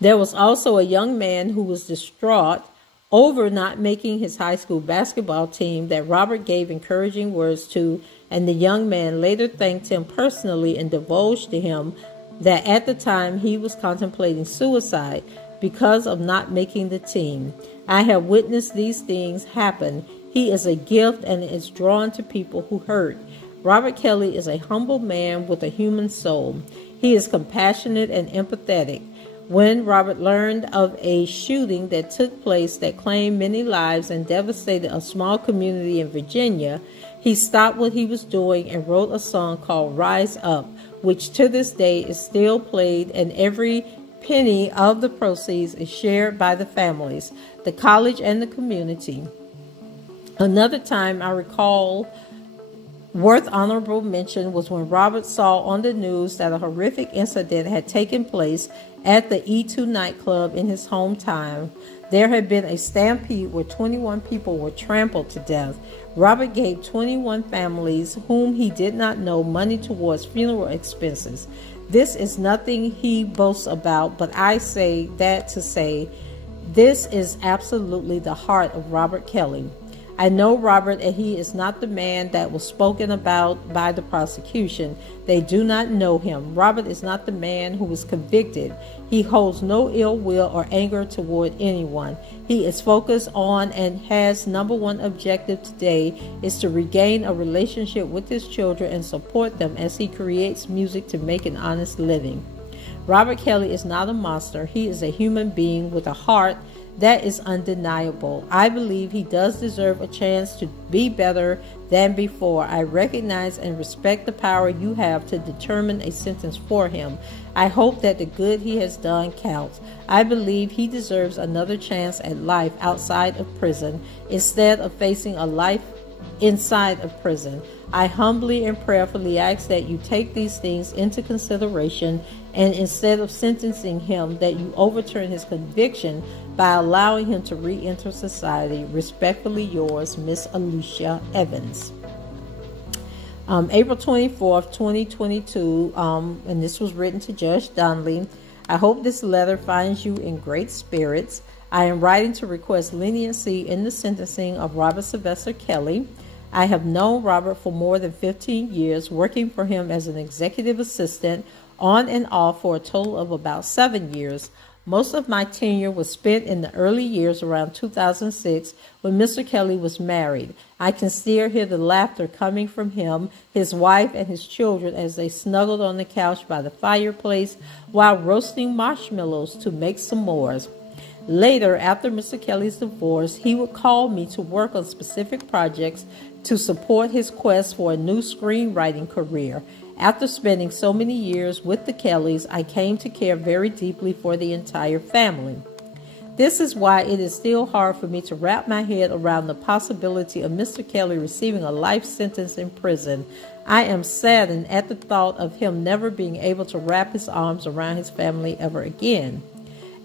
There was also a young man who was distraught over not making his high school basketball team that Robert gave encouraging words to, and the young man later thanked him personally and divulged to him that at the time he was contemplating suicide because of not making the team. I have witnessed these things happen. He is a gift and is drawn to people who hurt. Robert Kelly is a humble man with a human soul. He is compassionate and empathetic. When Robert learned of a shooting that took place that claimed many lives and devastated a small community in Virginia, he stopped what he was doing and wrote a song called Rise Up, which to this day is still played, and every penny of the proceeds is shared by the families, the college, and the community. Another time I recall worth honorable mention was when Robert saw on the news that a horrific incident had taken place at the E2 nightclub in his hometown. There had been a stampede where 21 people were trampled to death. Robert gave 21 families whom he did not know money towards funeral expenses. This is nothing he boasts about, but I say that to say this is absolutely the heart of Robert Kelly. I know Robert, and he is not the man that was spoken about by the prosecution. They do not know him. Robert is not the man who was convicted. He holds no ill will or anger toward anyone. He is focused on and has number one objective today is to regain a relationship with his children and support them as he creates music to make an honest living. Robert Kelly is not a monster. He is a human being with a heart that is undeniable. I believe he does deserve a chance to be better than before. I recognize and respect the power you have to determine a sentence for him. I hope that the good he has done counts. I believe he deserves another chance at life outside of prison instead of facing a life inside of prison. I humbly and prayerfully ask that you take these things into consideration, and instead of sentencing him, that you overturn his conviction by allowing him to re-enter society. Respectfully yours, Miss Alicia Evans. April 24th, 2022, and this was written to Judge Donnelly. I hope this letter finds you in great spirits. I am writing to request leniency in the sentencing of Robert Sylvester Kelly. I have known Robert for more than 15 years, working for him as an executive assistant on and off for a total of about 7 years. Most of my tenure was spent in the early years around 2006 when Mr. Kelly was married. I can still hear the laughter coming from him, his wife, and his children as they snuggled on the couch by the fireplace while roasting marshmallows to make s'mores. Later, after Mr. Kelly's divorce, he would call me to work on specific projects to support his quest for a new screenwriting career. After spending so many years with the Kellys, I came to care very deeply for the entire family. This is why it is still hard for me to wrap my head around the possibility of Mr. Kelly receiving a life sentence in prison. I am saddened at the thought of him never being able to wrap his arms around his family ever again.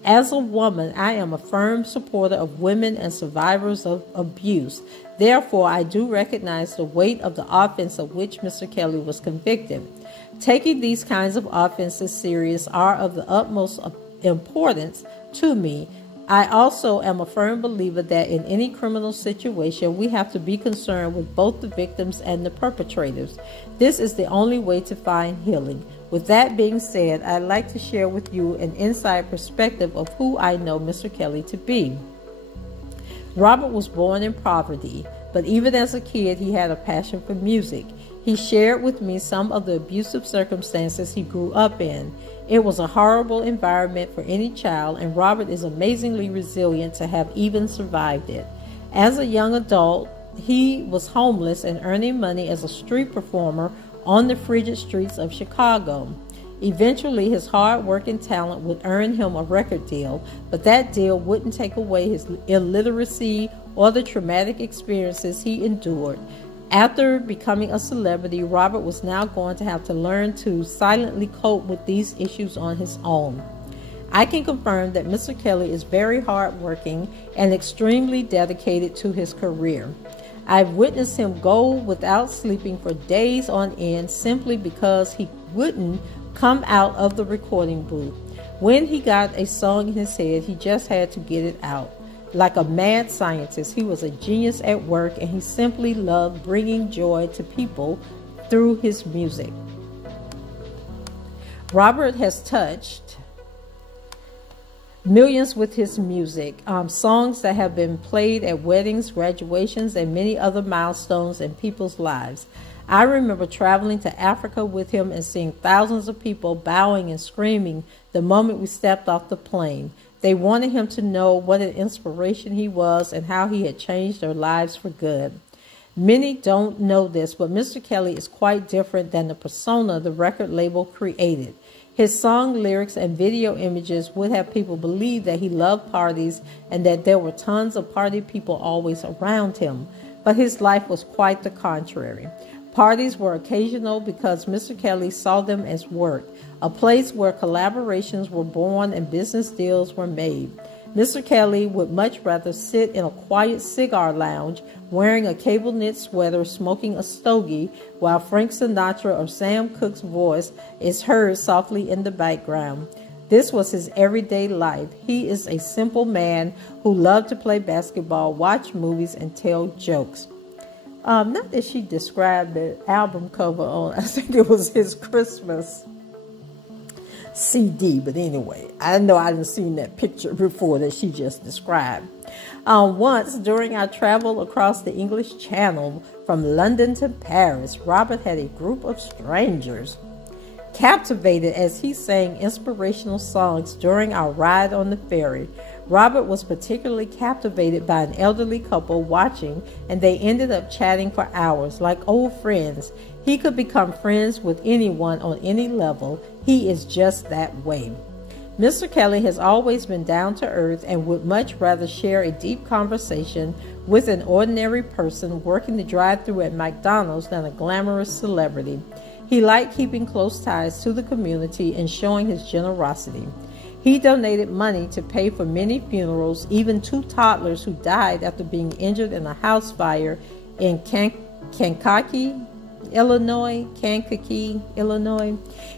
As a woman, I am a firm supporter of women and survivors of abuse. Therefore, I do recognize the weight of the offense of which Mr. Kelly was convicted. Taking these kinds of offenses serious are of the utmost importance to me. I also am a firm believer that in any criminal situation, we have to be concerned with both the victims and the perpetrators. This is the only way to find healing. With that being said, I'd like to share with you an inside perspective of who I know Mr. Kelly to be. Robert was born in poverty, but even as a kid, he had a passion for music. He shared with me some of the abusive circumstances he grew up in. It was a horrible environment for any child, and Robert is amazingly resilient to have even survived it. As a young adult, he was homeless and earning money as a street performer on the frigid streets of Chicago. Eventually, his hard work and talent would earn him a record deal, but that deal wouldn't take away his illiteracy or the traumatic experiences he endured. After becoming a celebrity, Robert was now going to have to learn to silently cope with these issues on his own. I can confirm that Mr. Kelly is very hardworking and extremely dedicated to his career. I've witnessed him go without sleeping for days on end simply because he wouldn't come out of the recording booth. When he got a song in his head, he just had to get it out. Like a mad scientist, he was a genius at work, and he simply loved bringing joy to people through his music. Robert has touched millions with his music, songs that have been played at weddings, graduations, and many other milestones in people's lives. I remember traveling to Africa with him and seeing thousands of people bowing and screaming the moment we stepped off the plane. They wanted him to know what an inspiration he was and how he had changed their lives for good. Many don't know this, but Mr. Kelly is quite different than the persona the record label created. His song lyrics and video images would have people believe that he loved parties and that there were tons of party people always around him. But his life was quite the contrary. Parties were occasional because Mr. Kelly saw them as work, a place where collaborations were born and business deals were made. Mr. Kelly would much rather sit in a quiet cigar lounge, wearing a cable-knit sweater, smoking a stogie, while Frank Sinatra or Sam Cooke's voice is heard softly in the background. This was his everyday life. He is a simple man who loved to play basketball, watch movies, and tell jokes. Not that she described the album cover on, I think it was his Christmas CD, but anyway, I know I didn't seen that picture before that she just described. Once during our travel across the English Channel from London to Paris, Robert had a group of strangers captivated as he sang inspirational songs during our ride on the ferry. Robert was particularly captivated by an elderly couple watching, and they ended up chatting for hours like old friends. He could become friends with anyone on any level. He is just that way. Mr. Kelly has always been down to earth and would much rather share a deep conversation with an ordinary person working the drive-thru at McDonald's than a glamorous celebrity. He liked keeping close ties to the community and showing his generosity. He donated money to pay for many funerals, even 2 toddlers who died after being injured in a house fire in Kankakee, Illinois.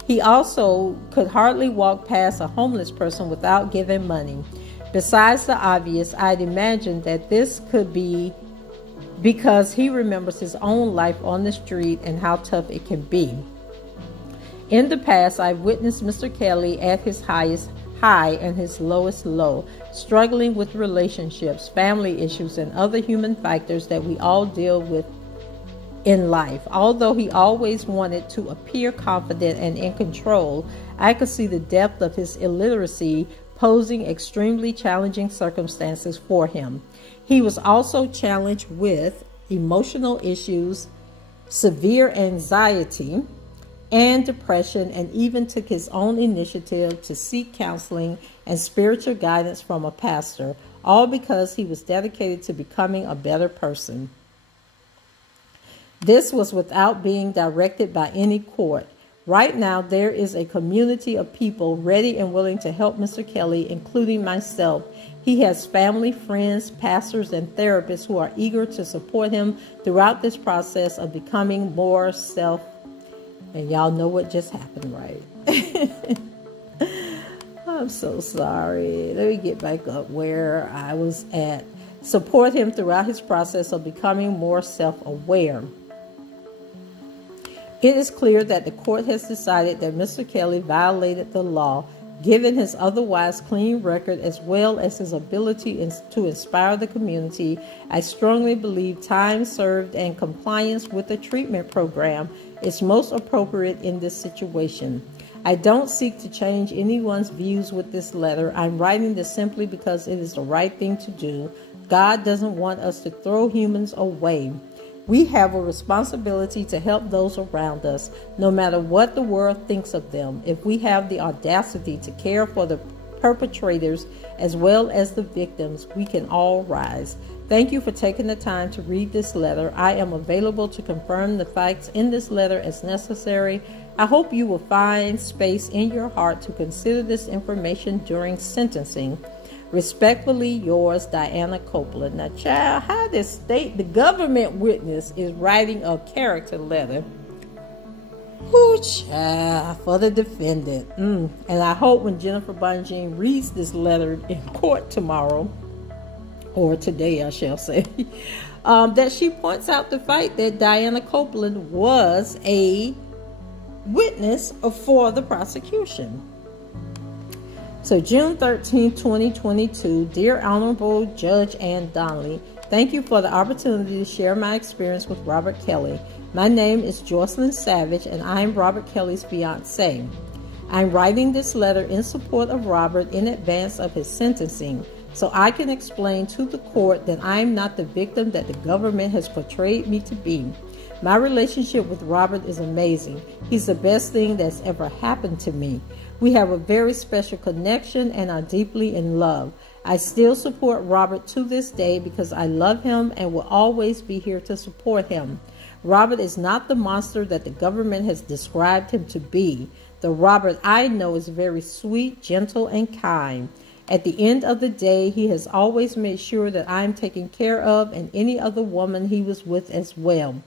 He also could hardly walk past a homeless person without giving money. Besides the obvious, I'd imagine that this could be because he remembers his own life on the street and how tough it can be. In the past, I've witnessed Mr. Kelly at his highest high and his lowest low, struggling with relationships, family issues, and other human factors that we all deal with in life. Although he always wanted to appear confident and in control, I could see the depth of his illiteracy posing extremely challenging circumstances for him. He was also challenged with emotional issues, severe anxiety, and depression, and even took his own initiative to seek counseling and spiritual guidance from a pastor, all because he was dedicated to becoming a better person. This was without being directed by any court. Right now, there is a community of people ready and willing to help Mr. Kelly, including myself. He has family, friends, pastors, and therapists who are eager to support him throughout this process of becoming more self. And y'all know what just happened, right? I'm so sorry. Let me get back up where I was at. Support him throughout his process of becoming more self-aware. It is clear that the court has decided that Mr. Kelly violated the law, given his otherwise clean record as well as his ability to inspire the community. I strongly believe time served and compliance with the treatment program is most appropriate in this situation. I don't seek to change anyone's views with this letter. I'm writing this simply because it is the right thing to do. God doesn't want us to throw humans away. We have a responsibility to help those around us, no matter what the world thinks of them. If we have the audacity to care for the perpetrators as well as the victims, we can all rise. Thank you for taking the time to read this letter. I am available to confirm the facts in this letter as necessary. I hope you will find space in your heart to consider this information during sentencing. Respectfully yours, Diana Copeland. Now, child, how this the government witness is writing a character letter. Whoo, child, for the defendant. And I hope when Jennifer Bonjean reads this letter in court tomorrow, or today, I shall say, that she points out the fact that Diana Copeland was a witness for the prosecution. So June 13, 2022, Dear Honorable Judge Ann Donnelly, thank you for the opportunity to share my experience with Robert Kelly. My name is Jocelyn Savage, and I am Robert Kelly's fiancée. I'm writing this letter in support of Robert in advance of his sentencing, so I can explain to the court that I'm not the victim that the government has portrayed me to be. My relationship with Robert is amazing. He's the best thing that's ever happened to me. We have a very special connection and are deeply in love. I still support Robert to this day because I love him and will always be here to support him. Robert is not the monster that the government has described him to be. The Robert I know is very sweet, gentle, and kind. At the end of the day, he has always made sure that I am taken care of and any other woman he was with as well.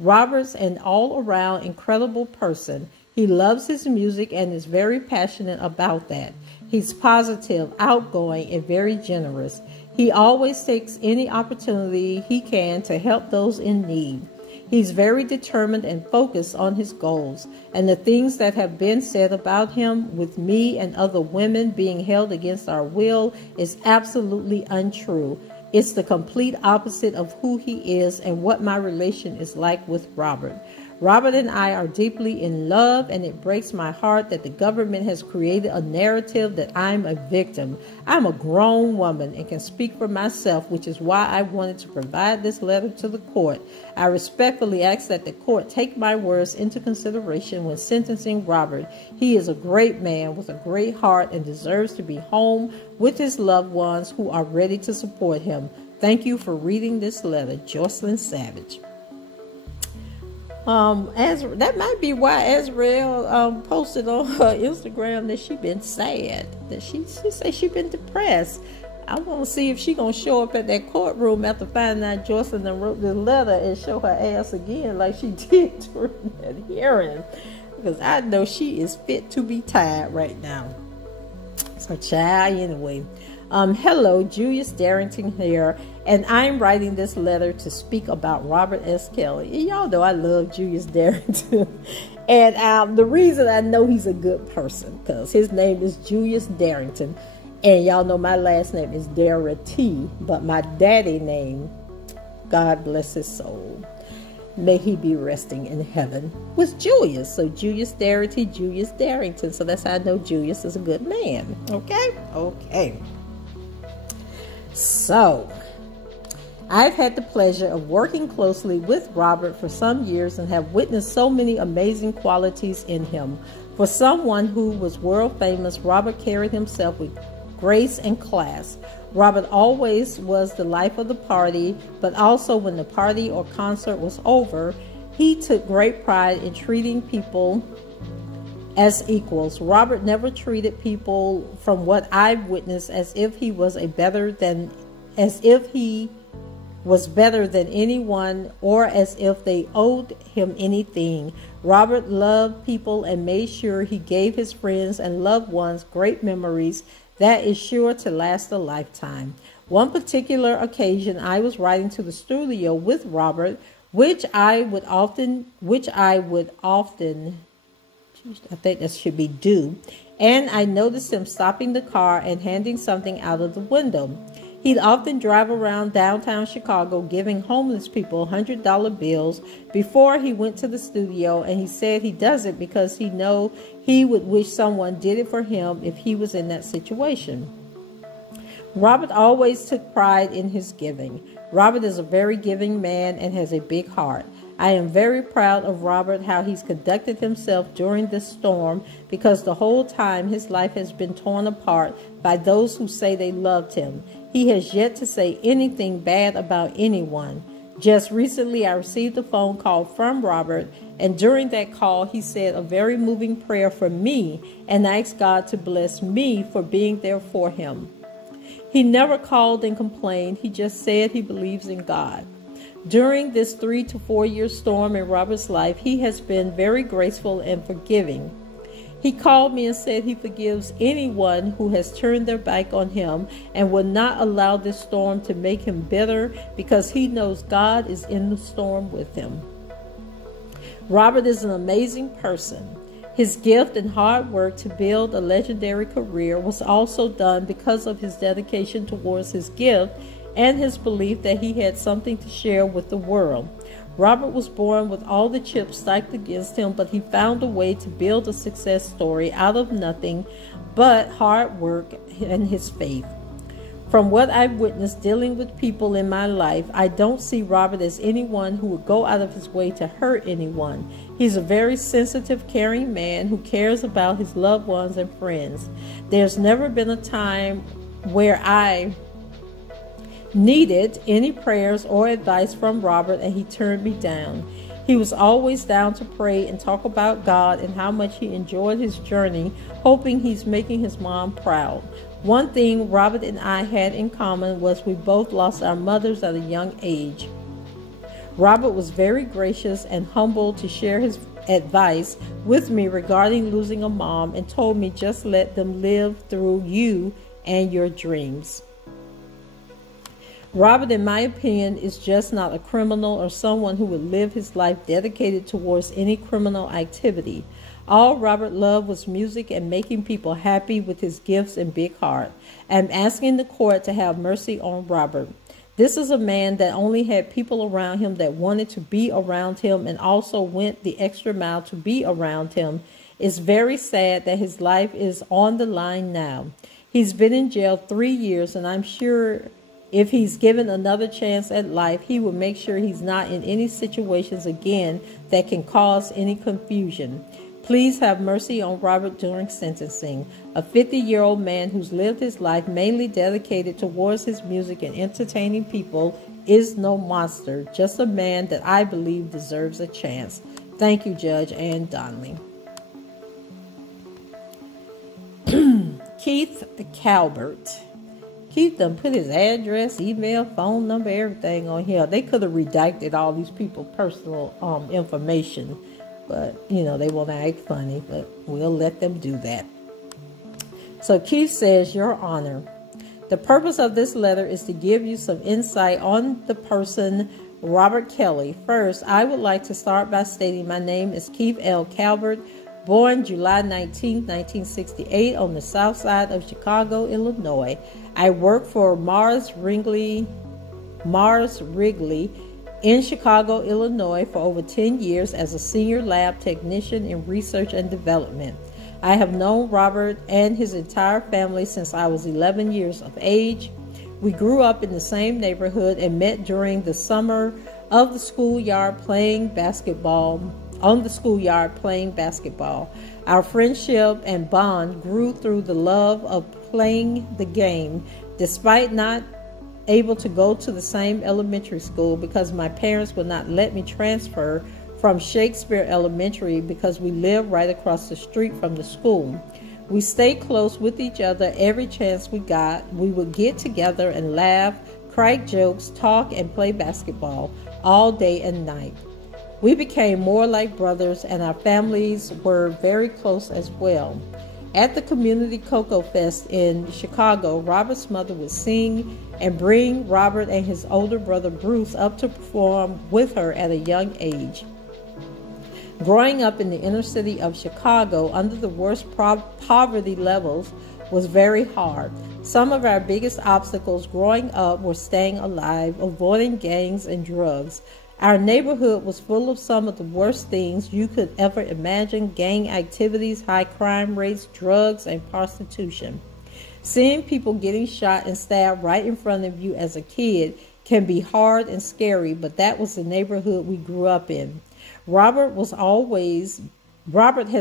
Robert's an all-around incredible person. He loves his music and is very passionate about that. He's positive, outgoing, and very generous. He always takes any opportunity he can to help those in need. He's very determined and focused on his goals, and the things that have been said about him with me and other women being held against our will is absolutely untrue. It's the complete opposite of who he is and what my relation is like with Robert. Robert and I are deeply in love, and it breaks my heart that the government has created a narrative that I'm a victim. I'm a grown woman and can speak for myself, which is why I wanted to provide this letter to the court. I respectfully ask that the court take my words into consideration when sentencing Robert. He is a great man with a great heart and deserves to be home with his loved ones who are ready to support him. Thank you for reading this letter, Jocelyn Savage. That might be why Azrael posted on her Instagram that she been sad, that she say she been depressed. I want to see if she gonna show up at that courtroom after finding out Jocelyn wrote this letter and show her ass again like she did during that hearing, because I know she is fit to be tied right now. So, child, anyway. Hello, Julius Darrington here, and I'm writing this letter to speak about Robert S. Kelly. And y'all know I love Julius Darrington. And the reason I know he's a good person, because his name is Julius Darrington. And y'all know my last name is Darity, but my daddy name, God bless his soul, may he be resting in heaven, was Julius. So Julius Darity, Julius Darrington. So that's how I know Julius is a good man. Okay? Okay. So, I've had the pleasure of working closely with Robert for some years and have witnessed so many amazing qualities in him. For someone who was world famous, Robert carried himself with grace and class. Robert always was the life of the party, but also when the party or concert was over He took great pride in treating people as equals. Robert never treated people, from what I've witnessed, as if he was better than anyone, or as if they owed him anything. Robert loved people and made sure he gave his friends and loved ones great memories that is sure to last a lifetime. One particular occasion, I was riding to the studio with Robert, which I would often, I think that should be do, and I noticed him stopping the car and handing something out of the window. He'd often drive around downtown Chicago giving homeless people $100 bills before he went to the studio, and he said he does it because he know he would wish someone did it for him if he was in that situation. Robert always took pride in his giving. Robert is a very giving man and has a big heart. I am very proud of Robert, how he's conducted himself during this storm, because the whole time his life has been torn apart by those who say they loved him. He has yet to say anything bad about anyone. Just recently, I received a phone call from Robert, and during that call, he said a very moving prayer for me and asked God to bless me for being there for him. He never called and complained. He just said he believes in God. During this 3 to 4 year storm in Robert's life, he has been very graceful and forgiving. He called me and said he forgives anyone who has turned their back on him and will not allow this storm to make him bitter, because he knows God is in the storm with him. Robert is an amazing person. His gift and hard work to build a legendary career was also done because of his dedication towards his gift and his belief that he had something to share with the world. Robert was born with all the chips stacked against him, but he found a way to build a success story out of nothing but hard work and his faith. From what I've witnessed dealing with people in my life, I don't see Robert as anyone who would go out of his way to hurt anyone. He's a very sensitive, caring man who cares about his loved ones and friends. There's never been a time where I needed any prayers or advice from Robert and he turned me down. He was always down to pray and talk about God and how much he enjoyed his journey, hoping he's making his mom proud. One thing Robert and I had in common was we both lost our mothers at a young age. Robert was very gracious and humble to share his advice with me regarding losing a mom, and told me just let them live through you and your dreams. Robert, in my opinion, is just not a criminal or someone who would live his life dedicated towards any criminal activity. All Robert loved was music and making people happy with his gifts and big heart. I'm asking the court to have mercy on Robert. This is a man that only had people around him that wanted to be around him and also went the extra mile to be around him. It's very sad that his life is on the line now. He's been in jail 3 years, and I'm sure if he's given another chance at life, he will make sure he's not in any situations again that can cause any confusion. Please have mercy on Robert during sentencing. A 50-year-old man who's lived his life mainly dedicated towards his music and entertaining people is no monster, just a man that I believe deserves a chance. Thank you, Judge Ann Donnelly. Keith Calvert. Keith done put his address, email, phone number, everything on here. They could have redacted all these people's personal information, but, you know, they want to act funny, but we'll let them do that. So Keith says, Your Honor, the purpose of this letter is to give you some insight on the person Robert Kelly. First, I would like to start by stating my name is Keith L. Calvert, born July 19, 1968 on the south side of Chicago, Illinois. I worked for Mars Wrigley in Chicago, Illinois for over 10 years as a senior lab technician in research and development. I have known Robert and his entire family since I was 11 years of age. We grew up in the same neighborhood and met during the summer of the schoolyard playing basketball. Our friendship and bond grew through the love of playing the game, despite not able to go to the same elementary school because my parents would not let me transfer from Shakespeare Elementary because we lived right across the street from the school. We stayed close with each other every chance we got. We would get together and laugh, crack jokes, talk, and play basketball all day and night. We became more like brothers, and our families were very close as well. At the Community Cocoa Fest in Chicago, Robert's mother would sing and bring Robert and his older brother Bruce up to perform with her at a young age. Growing up in the inner city of Chicago under the worst poverty levels was very hard. Some of our biggest obstacles growing up were staying alive, avoiding gangs and drugs. Our neighborhood was full of some of the worst things you could ever imagine: gang activities, high crime rates, drugs, and prostitution. Seeing people getting shot and stabbed right in front of you as a kid can be hard and scary, but that was the neighborhood we grew up in. Robert has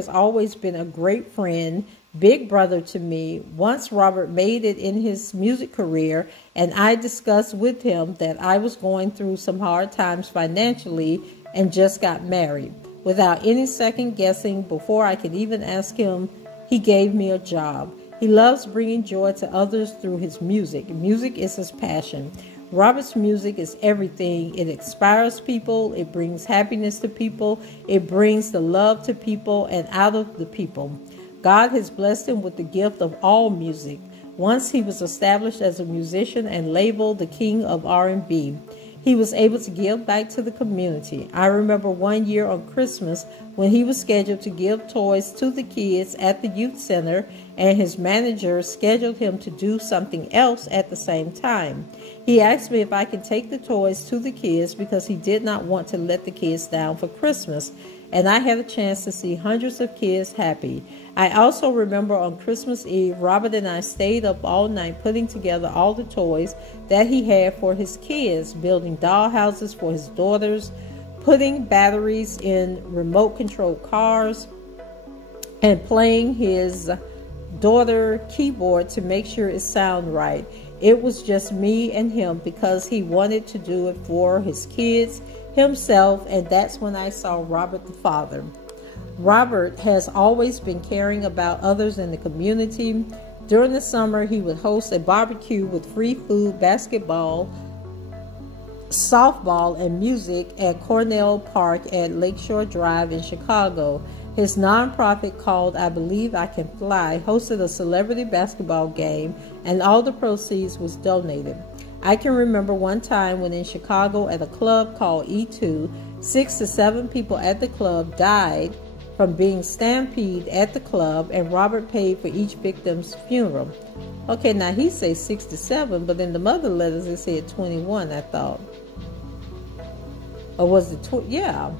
always been a great friend, big brother to me. Once Robert made it in his music career, and I discussed with him that I was going through some hard times financially and just got married. Without any second guessing, before I could even ask him, he gave me a job. He loves bringing joy to others through his music. Music is his passion. Robert's music is everything. It inspires people. It brings happiness to people. It brings the love to people and out of the people. God has blessed him with the gift of all music. Once he was established as a musician and labeled the king of R&B. He was able to give back to the community. I remember one year on Christmas when he was scheduled to give toys to the kids at the youth center, and his manager scheduled him to do something else at the same time. He asked me if I could take the toys to the kids because he did not want to let the kids down for Christmas, and I had a chance to see hundreds of kids happy. I also remember on Christmas Eve, Robert and I stayed up all night putting together all the toys that he had for his kids, building doll houses for his daughters, putting batteries in remote control cars, and playing his daughter keyboard to make sure it sounded right. It was just me and him because he wanted to do it for his kids, himself, and that's when I saw Robert the father. Robert has always been caring about others in the community. During the summer, he would host a barbecue with free food, basketball, softball, and music at Cornell Park at Lakeshore Drive in Chicago. His nonprofit called I Believe I Can Fly hosted a celebrity basketball game, and all the proceeds was donated. I can remember one time when in Chicago at a club called E2, 6 to 7 people at the club died from being stampeded at the club, and Robert paid for each victim's funeral. Okay, now he says 6 to 7, but in the mother letters it said 21, I thought. Or was it yeah.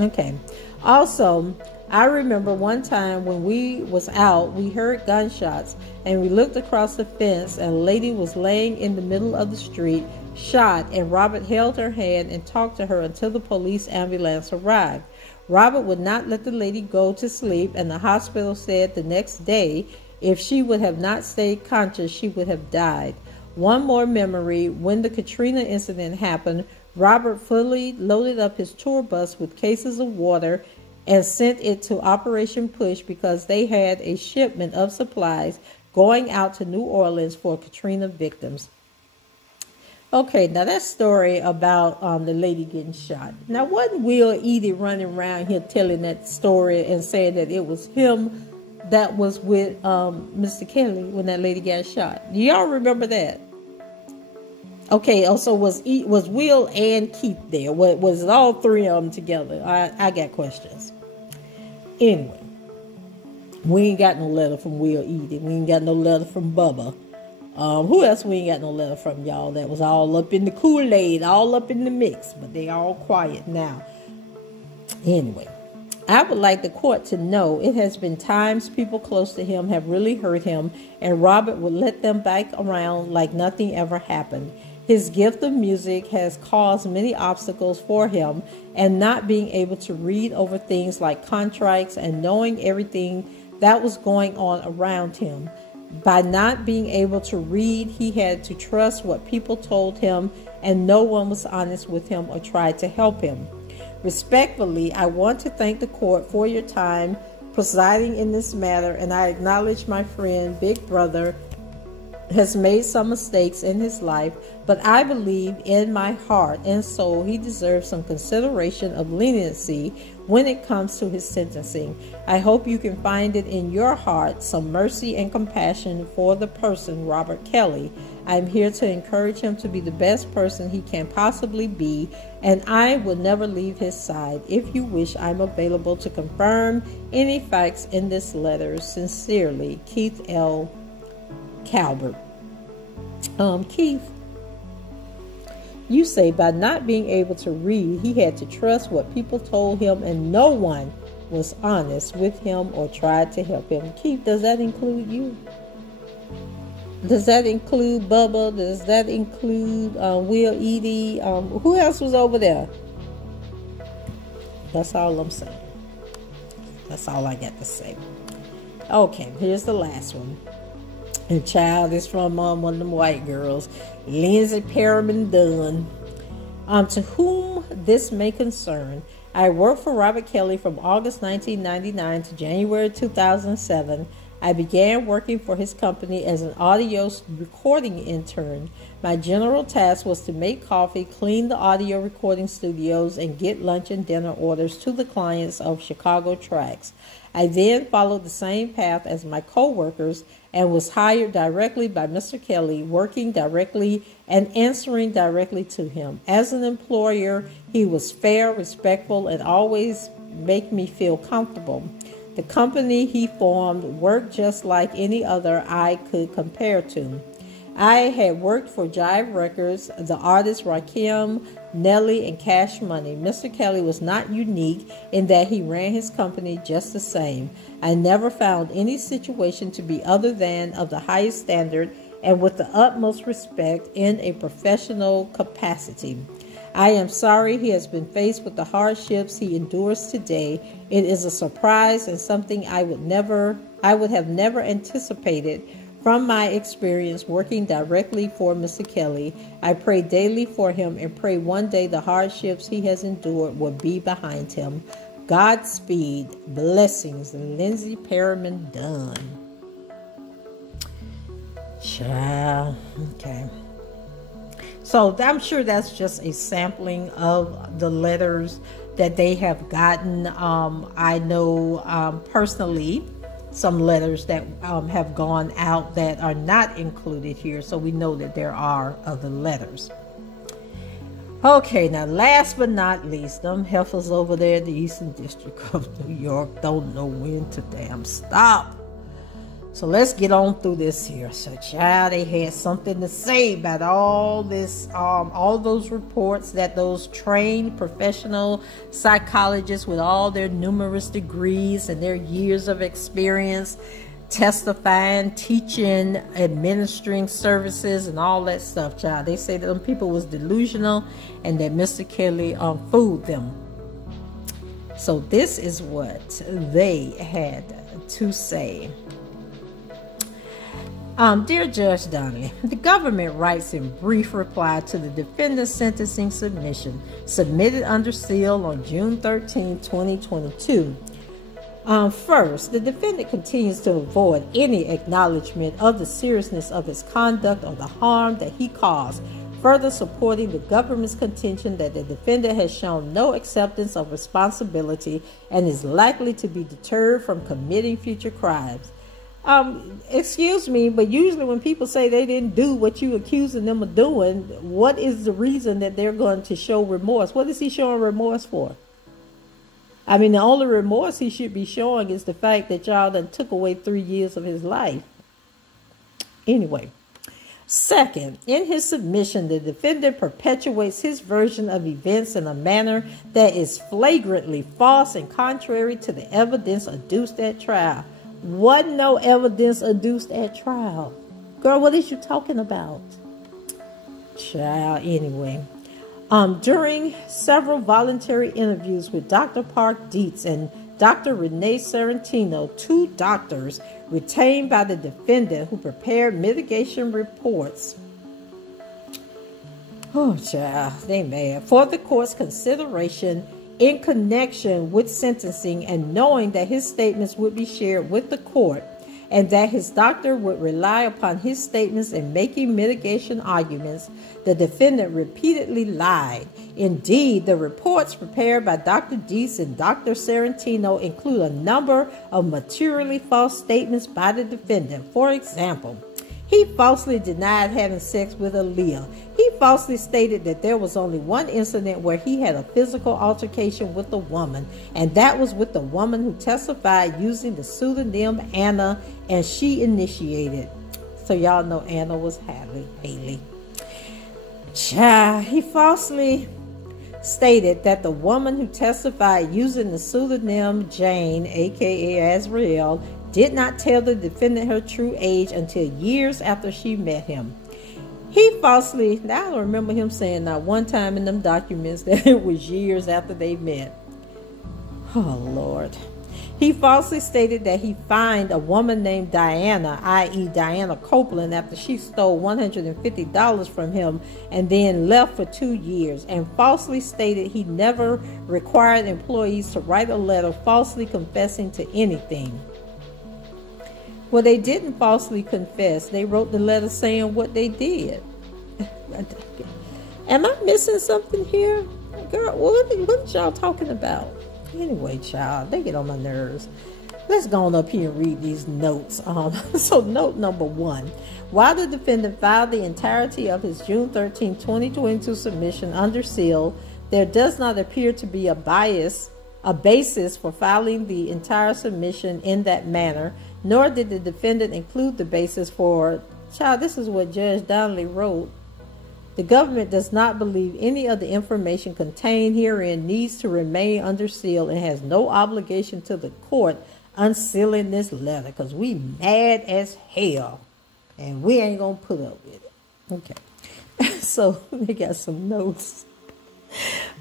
Okay. Also, I remember one time when we was out, we heard gunshots, and we looked across the fence, and a lady was laying in the middle of the street, shot, and Robert held her hand and talked to her until the police ambulance arrived. Robert would not let the lady go to sleep, and the hospital said the next day if she would have not stayed conscious, she would have died. One more memory: when the Katrina incident happened, Robert fully loaded up his tour bus with cases of water and sent it to Operation Push because they had a shipment of supplies going out to New Orleans for Katrina victims. Okay, now that story about the lady getting shot. Now, wasn't Will Eady running around here telling that story and saying that it was him that was with Mr. Kelly when that lady got shot? Do y'all remember that? Okay, also was Will and Keith there? Was it all three of them together? I got questions. Anyway, we ain't got no letter from Will Eady. We ain't got no letter from Bubba. Who else we ain't got no letter from, y'all? That was all up in the Kool-Aid, all up in the mix, but they all quiet now. Anyway, I would like the court to know it has been times people close to him have really hurt him, and Robert would let them back around like nothing ever happened. His gift of music has caused many obstacles for him, and not being able to read over things like contracts and knowing everything that was going on around him. By not being able to read, he had to trust what people told him, and no one was honest with him or tried to help him. Respectfully, I want to thank the court for your time presiding in this matter, and I acknowledge my friend, Big Brother, has made some mistakes in his life, but I believe in my heart and soul he deserves some consideration of leniency when it comes to his sentencing. I hope you can find it in your heart some mercy and compassion for the person, Robert Kelly. I am here to encourage him to be the best person he can possibly be, and I will never leave his side. If you wish, I'm available to confirm any facts in this letter. Sincerely, Keith L. Calvert. Keith, you say by not being able to read, he had to trust what people told him, and no one was honest with him or tried to help him. Keith, does that include you? Does that include Bubba? Does that include Will Edie? Who else was over there? That's all I'm saying. That's all I got to say. Okay, here's the last one. And child, is from one of them white girls, Lindsay Perriman Dunn. To whom this may concern, I worked for Robert Kelly from August 1999 to January 2007. I began working for his company as an audio recording intern. My general task was to make coffee, clean the audio recording studios, and get lunch and dinner orders to the clients of Chicago Tracks. I then followed the same path as my co-workers and was hired directly by Mr. Kelly, working directly and answering directly to him. As an employer, he was fair, respectful, and always made me feel comfortable. The company he formed worked just like any other I could compare to. I had worked for Jive Records, the artists Rakim, Nelly, and Cash Money. Mr. Kelly was not unique in that he ran his company just the same. I never found any situation to be other than of the highest standard and with the utmost respect in a professional capacity. I am sorry he has been faced with the hardships he endures today. It is a surprise and something I would have never anticipated. From my experience working directly for Mr. Kelly, I pray daily for him and pray one day the hardships he has endured will be behind him. Godspeed. Blessings. Lindsay Perriman Dunn. Child. Okay. So I'm sure that's just a sampling of the letters that they have gotten. I know personally some letters that have gone out that are not included here, so we know that there are other letters. Okay, now last but not least, them heifers over there in the Eastern District of New York don't know when to damn stop. So let's get on through this here. So child, they had something to say about all this, all those reports that those trained professional psychologists with all their numerous degrees and their years of experience testifying, teaching, administering services and all that stuff, child. They say that them people was delusional and that Mr. Kelly fooled them. So this is what they had to say. Dear Judge Donnelly, the government writes in brief reply to the defendant's sentencing submission submitted under seal on June 13, 2022. First, the defendant continues to avoid any acknowledgement of the seriousness of his conduct or the harm that he caused, further supporting the government's contention that the defendant has shown no acceptance of responsibility and is likely to be deterred from committing future crimes. Excuse me, but usually when people say they didn't do what you accusing them of doing, what is the reason that they're going to show remorse? What is he showing remorse for? I mean, the only remorse he should be showing is the fact that y'all done took away 3 years of his life. Anyway. Second, in his submission, the defendant perpetuates his version of events in a manner that is flagrantly false and contrary to the evidence adduced at trial. Wasn't no evidence adduced at trial. Girl, what is you talking about? Child, anyway. During several voluntary interviews with Dr. Park Dietz and Dr. Renee Sorrentino, two doctors retained by the defendant who prepared mitigation reports. Oh, child, they mad. For the court's consideration in connection with sentencing and knowing that his statements would be shared with the court and that his doctor would rely upon his statements in making mitigation arguments, the defendant repeatedly lied. Indeed, the reports prepared by Dr. Deese and Dr. Serentino include a number of materially false statements by the defendant. For example, he falsely denied having sex with Aaliyah. He falsely stated that there was only one incident where he had a physical altercation with a woman, and that was with the woman who testified using the pseudonym Anna, and she initiated. So y'all know Anna was Haley. He falsely stated that the woman who testified using the pseudonym Jane, aka Ariel, did not tell the defendant her true age until years after she met him. He falsely, I don't remember him saying not one time in them documents that it was years after they met. Oh, Lord. He falsely stated that he fined a woman named Diana, i.e. Diana Copeland, after she stole $150 from him and then left for 2 years, and falsely stated he never required employees to write a letter falsely confessing to anything. Well, they didn't falsely confess. They wrote the letter saying what they did. Am I missing something here? Girl, what y'all talking about? Anyway, child, they get on my nerves. Let's go on up here and read these notes. So note number 1. While the defendant filed the entirety of his June 13, 2022 submission under seal, there does not appear to be a basis for filing the entire submission in that manner, nor did the defendant include the basis for, child, this is what Judge Donnelly wrote. The government does not believe any of the information contained herein needs to remain under seal and has no obligation to the court unsealing this letter, because we mad as hell and we ain't gonna put up with it. Okay. So they got some notes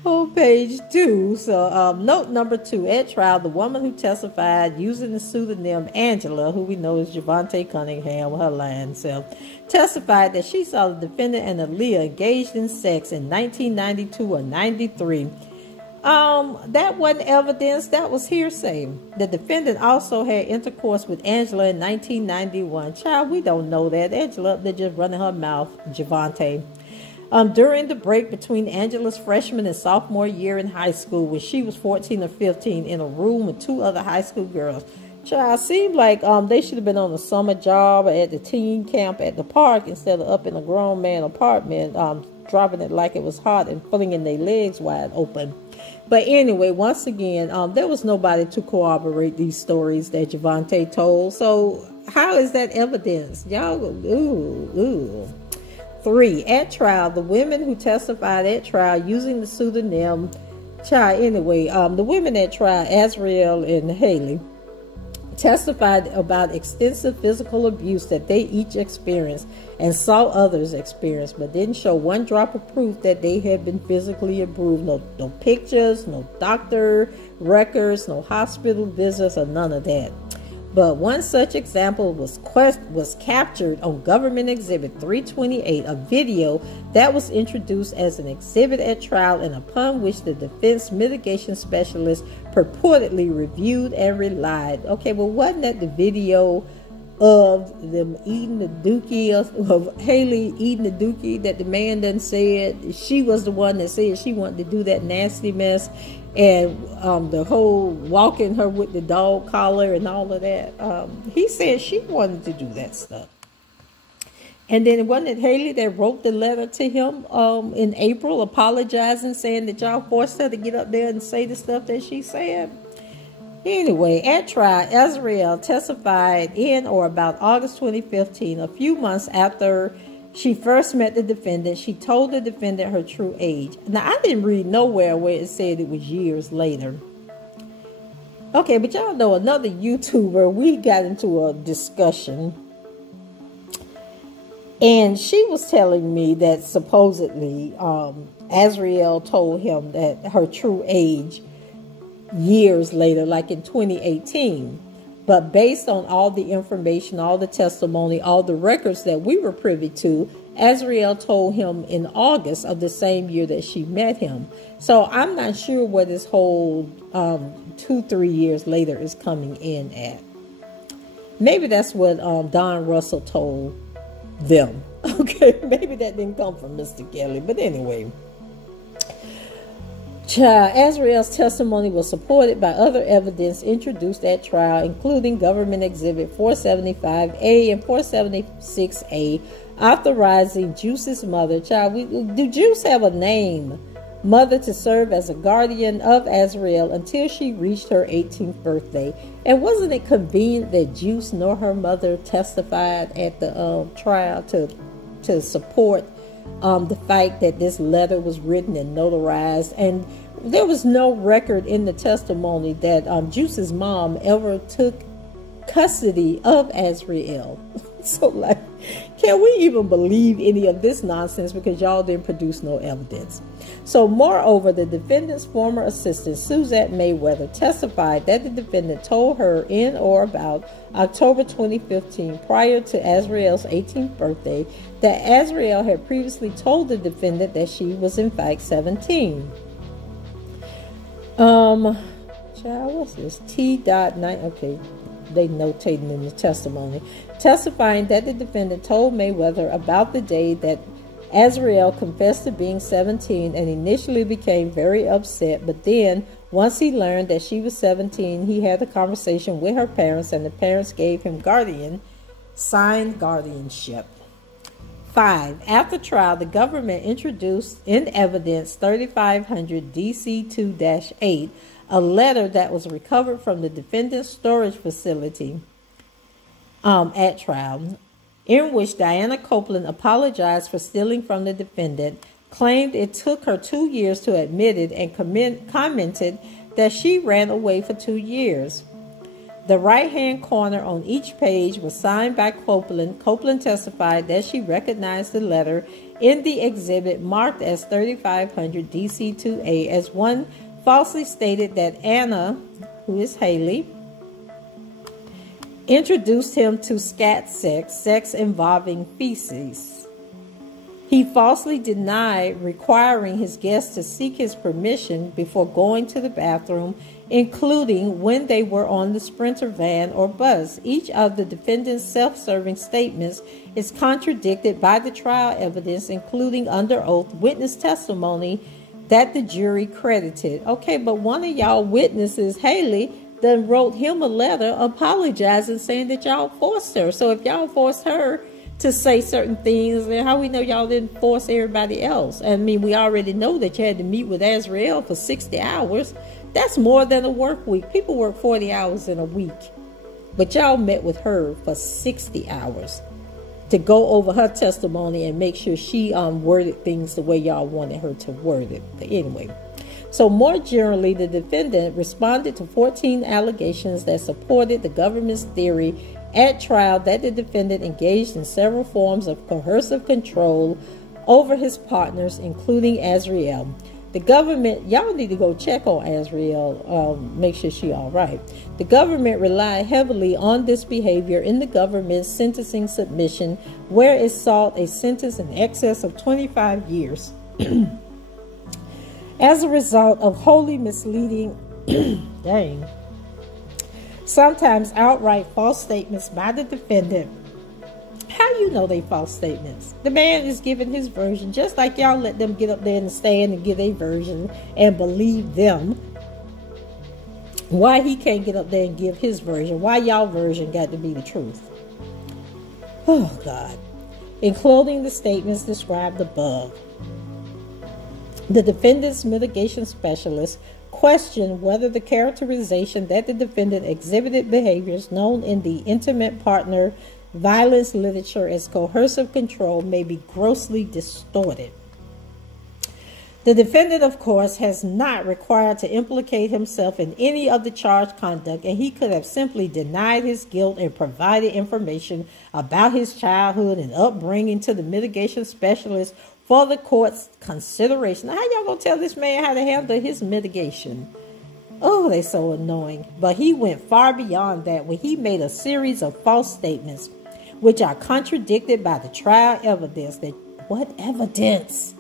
on page 2. So note number 2, at trial, the woman who testified using the pseudonym Angela, who we know is Javante Cunningham, her lying self, testified that she saw the defendant and Aaliyah engaged in sex in 1992 or 93. That wasn't evidence, that was hearsay. The defendant also had intercourse with Angela in 1991. Child, we don't know that. Angela up there just running her mouth, Javante. During the break between Angela's freshman and sophomore year in high school, when she was 14 or 15, in a room with 2 other high school girls. Child, seemed like they should have been on a summer job or at the teen camp at the park instead of up in a grown man apartment, dropping it like it was hot and flinging their legs wide open. But anyway, once again, there was nobody to corroborate these stories that Javante told. So how is that evidence? Y'all, ooh. 3, at trial, the women who testified at trial using the pseudonym, the women at trial, Ariel and Haley, testified about extensive physical abuse that they each experienced and saw others experience, but didn't show one drop of proof that they had been physically abused. No pictures, no doctor records, no hospital visits, or none of that. But one such example was captured on Government Exhibit 328, a video that was introduced as an exhibit at trial and upon which the defense mitigation specialist purportedly reviewed and relied. Okay, well, wasn't that the video of them eating the dookie, of Haley eating the dookie that the man done said? She was the one that said she wanted to do that nasty mess. And the whole walking her with the dog collar and all of that. He said she wanted to do that stuff. And then wasn't it Haley that wrote the letter to him in April apologizing, saying that y'all forced her to get up there and say the stuff that she said? Anyway, at trial, Ariel testified in or about August 2015, a few months after she first met the defendant. She told the defendant her true age. Now, I didn't read nowhere where it said it was years later. Okay, but y'all know another YouTuber, we got into a discussion. And she was telling me that supposedly Ariel told him that her true age years later, like in 2018. But based on all the information, all the testimony, all the records that we were privy to, Azriel told him in August of the same year that she met him. So I'm not sure where this whole 2-3 years later is coming in at. Maybe that's what Don Russell told them. Okay, maybe that didn't come from Mr. Kelly. But anyway, Azriel's testimony was supported by other evidence introduced at trial, including Government Exhibit 475A and 476A, authorizing Juice's mother. Do Juice have a name? Mother to serve as a guardian of Azriel until she reached her 18th birthday. And wasn't it convenient that Juice nor her mother testified at the trial to support the fact that this letter was written and notarized? And there was no record in the testimony that Juice's mom ever took custody of Azriel. So, like, can we even believe any of this nonsense because y'all didn't produce no evidence? So, moreover, the defendant's former assistant, Suzette Mayweather, testified that the defendant told her in or about October 2015, prior to Azriel's 18th birthday, that Azriel had previously told the defendant that she was in fact 17. What's this? T.9. Okay, they notating in the testimony. Testifying that the defendant told Mayweather about the day that Azriel confessed to being 17 and initially became very upset, but then, once he learned that she was 17, he had a conversation with her parents and the parents gave him signed guardianship. 5. After trial, the government introduced in evidence 3500 DC2-8, a letter that was recovered from the defendant's storage facility at trial, in which Diana Copeland apologized for stealing from the defendant, claimed it took her 2 years to admit it, and commented that she ran away for 2 years. The right-hand corner on each page was signed by Copeland. Copeland testified that she recognized the letter in the exhibit marked as 3500 DC2A as one falsely stated that Anna, who is Haley, introduced him to scat sex involving feces. He falsely denied requiring his guests to seek his permission before going to the bathroom, including when they were on the Sprinter van or bus. Each of the defendant's self-serving statements is contradicted by the trial evidence, including under oath witness testimony that the jury credited. Okay, but one of y'all witnesses, Haley, then wrote him a letter apologizing, saying that y'all forced her. So if y'all forced her to say certain things, then how we know y'all didn't force everybody else? I mean, we already know that you had to meet with Azriel for 60 hours. That's more than a work week. People work 40 hours in a week. But y'all met with her for 60 hours to go over her testimony and make sure she worded things the way y'all wanted her to word it. But anyway, so more generally, the defendant responded to 14 allegations that supported the government's theory at trial that the defendant engaged in several forms of coercive control over his partners, including Azriel. The government, y'all need to go check on Azriel, make sure she all right. The government relied heavily on this behavior in the government's sentencing submission, where it sought a sentence in excess of 25 years. As a result of wholly misleading, sometimes outright false statements by the defendant. How you know they false statements? The man is giving his version, just like y'all let them get up there in the stand and give a version and believe them. Why he can't get up there and give his version? Why y'all version got to be the truth? Oh, God. Including the statements described above. The defendant's mitigation specialist questioned whether the characterization that the defendant exhibited behaviors known in the intimate partner violence literature as coercive control may be grossly distorted. The defendant, of course, has not required to implicate himself in any of the charged conduct, and he could have simply denied his guilt and provided information about his childhood and upbringing to the mitigation specialist for the court's consideration. Now, how y'all gonna tell this man how to handle his mitigation? Oh, they so annoying. But he went far beyond that when he made a series of false statements. which are contradicted by the trial evidence. What evidence?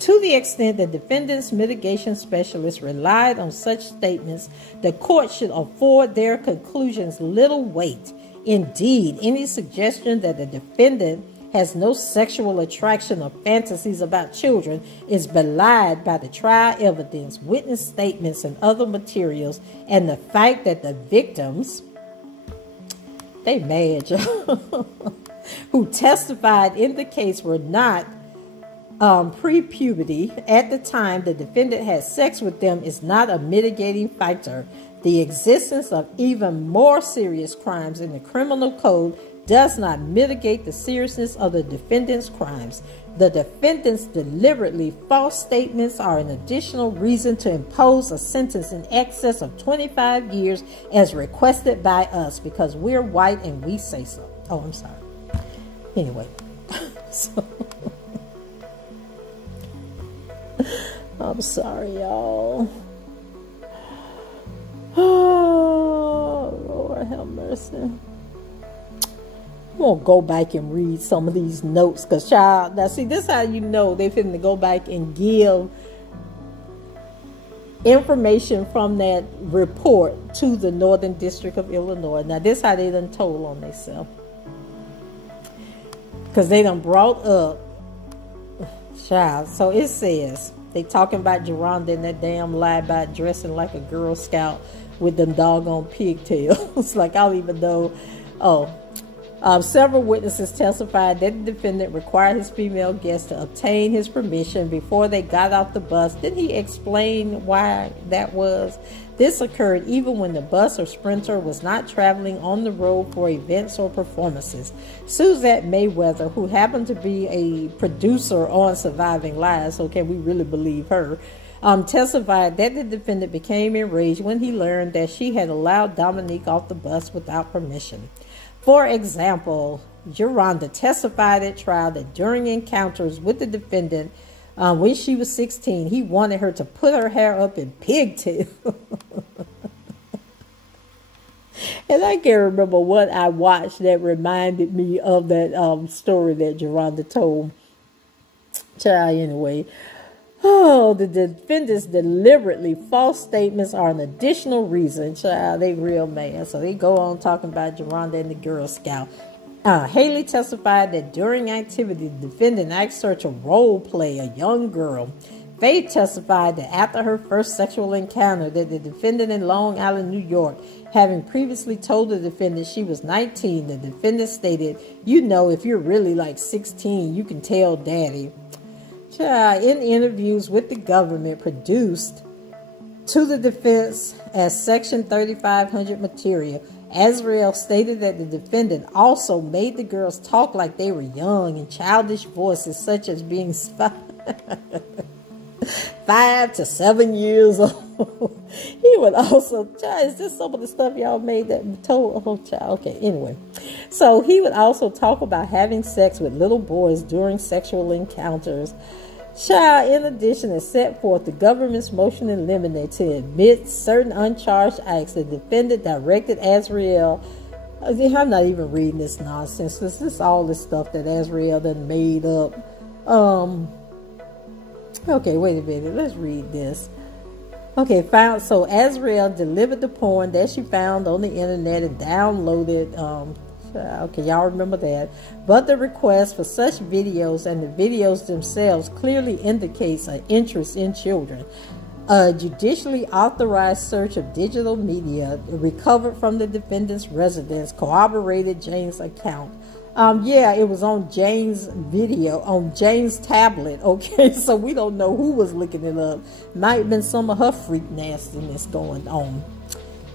To the extent that defendants' mitigation specialists relied on such statements, the court should afford their conclusions little weight. Indeed, any suggestion that the defendant has no sexual attraction or fantasies about children is belied by the trial evidence, witness statements, and other materials, and the fact that the victims, they mad, who testified in the case were not pre-puberty at the time the defendant had sex with them is not a mitigating factor. The existence of even more serious crimes in the criminal code does not mitigate the seriousness of the defendant's crimes. The defendant's deliberately false statements are an additional reason to impose a sentence in excess of 25 years as requested by us because we're white and we say so. Oh, I'm sorry. Anyway, so I'm sorry, y'all. Oh, Lord have mercy. I'm going to go back and read some of these notes because, child, now see, this is how you know they're finna go back and give information from that report to the Northern District of Illinois. Now, this is how they done told on themselves. Because they done brought up, child, so it says, they talking about Geronda and that damn lie about dressing like a Girl Scout with them doggone pigtails. Like, I don't even know. Several witnesses testified that the defendant required his female guest to obtain his permission before they got off the bus. Didn't he explain why that was? This occurred even when the bus or sprinter was not traveling on the road for events or performances. Suzette Mayweather, who happened to be a producer on Surviving Lives, so can we really believe her, testified that the defendant became enraged when he learned that she had allowed Dominique off the bus without permission. For example, Geronda testified at trial that during encounters with the defendant when she was 16, he wanted her to put her hair up in pigtails. And I can't remember what I watched that reminded me of that story that Geronda told. Child, anyway. Oh, the defendant's deliberately false statements are an additional reason. Child, they real mad. So they go on talking about Geronda and the Girl Scout. Haley testified that during activity, the defendant asked her to role play a young girl. Faith testified that after her first sexual encounter, that the defendant in Long Island, New York, having previously told the defendant she was 19, the defendant stated, "You know, if you're really like 16, you can tell daddy." In interviews with the government produced to the defense as Section 3500 material, Azriel stated that the defendant also made the girls talk like they were young in childish voices, such as being 5 to 7 years old. He would also, is this some of the stuff y'all made that told? Oh, child. Okay, anyway. So he would also talk about having sex with little boys during sexual encounters. Child, in addition, has set forth the government's motion in limine to admit certain uncharged acts. The defendant directed Azriel. I'm not even reading this nonsense. This is all this stuff that Azriel done made up. Okay, wait a minute. Let's read this. Okay, so Azriel delivered the porn that she found on the internet and downloaded. Okay, y'all remember that. But the request for such videos and the videos themselves clearly indicates an interest in children. A judicially authorized search of digital media recovered from the defendant's residence corroborated Jane's account. Yeah, it was on Jane's video, on Jane's tablet. Okay, so we don't know who was looking it up. Might have been some of her freak nastiness going on.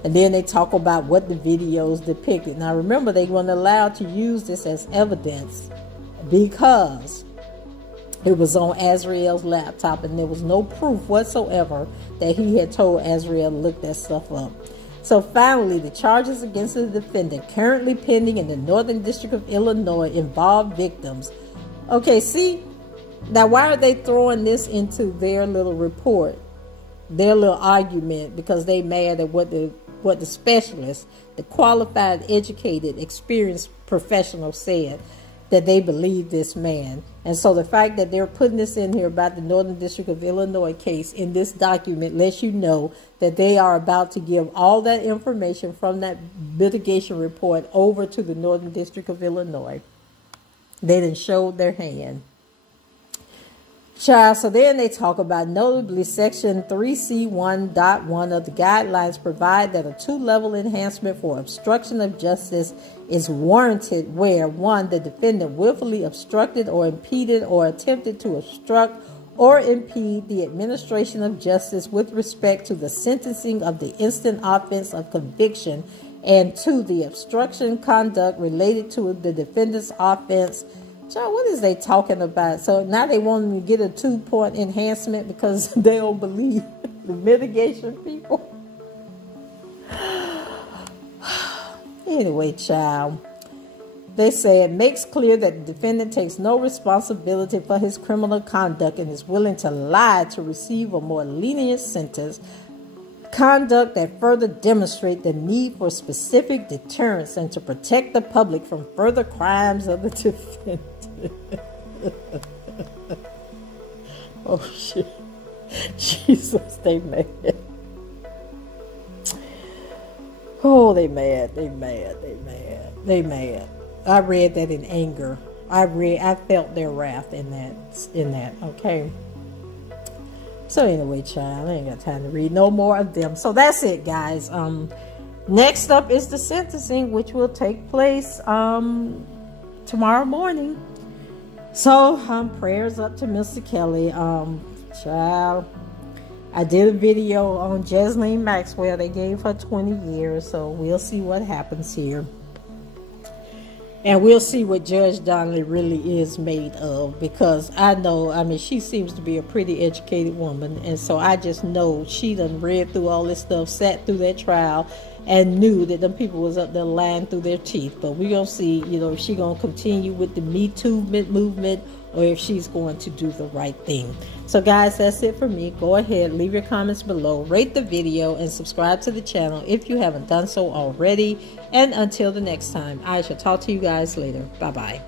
And then they talk about what the videos depicted. Now remember, they weren't allowed to use this as evidence because it was on Azriel's laptop and there was no proof whatsoever that he had told Azriel to look that stuff up. So finally, the charges against the defendant currently pending in the Northern District of Illinois involve victims. Okay, see? Now why are they throwing this into their little report? Their little argument because they mad at what the what the specialist, the qualified, educated, experienced professional said, that they believe this man. And so the fact that they're putting this in here about the Northern District of Illinois case in this document lets you know that they are about to give all that information from that mitigation report over to the Northern District of Illinois. They done showed their hand. Child, so then they talk about notably section 3C1.1 of the guidelines provide that a 2-level enhancement for obstruction of justice is warranted where 1, the defendant willfully obstructed or impeded or attempted to obstruct or impede the administration of justice with respect to the sentencing of the instant offense of conviction, and 2, the obstruction conduct related to the defendant's offense. So what is they talking about? So now they want them to get a 2-point enhancement because they don't believe the mitigation people. Anyway, child, they say it makes clear that the defendant takes no responsibility for his criminal conduct and is willing to lie to receive a more lenient sentence. Conduct that further demonstrate the need for specific deterrence and to protect the public from further crimes of the defendant. Oh shit. Jesus, they mad. Oh, they mad. They mad. I read that in anger. I felt their wrath in that, okay? So anyway, child, I ain't got time to read no more of them. So that's it, guys. Next up is the sentencing, which will take place tomorrow morning. So prayers up to Mr. Kelly. Child, I did a video on Jessamine Maxwell. They gave her 20 years, so we'll see what happens here. And we'll see what Judge Donnelly really is made of, because I know, I mean, she seems to be a pretty educated woman. And so I just know she done read through all this stuff, sat through that trial, and knew that them people was up there lying through their teeth. But we're going to see, you know, if she's going to continue with the Me Too movement or if she's going to do the right thing. So guys, that's it for me. Go ahead, leave your comments below, rate the video, and subscribe to the channel if you haven't done so already. And until the next time, I shall talk to you guys later. Bye-bye.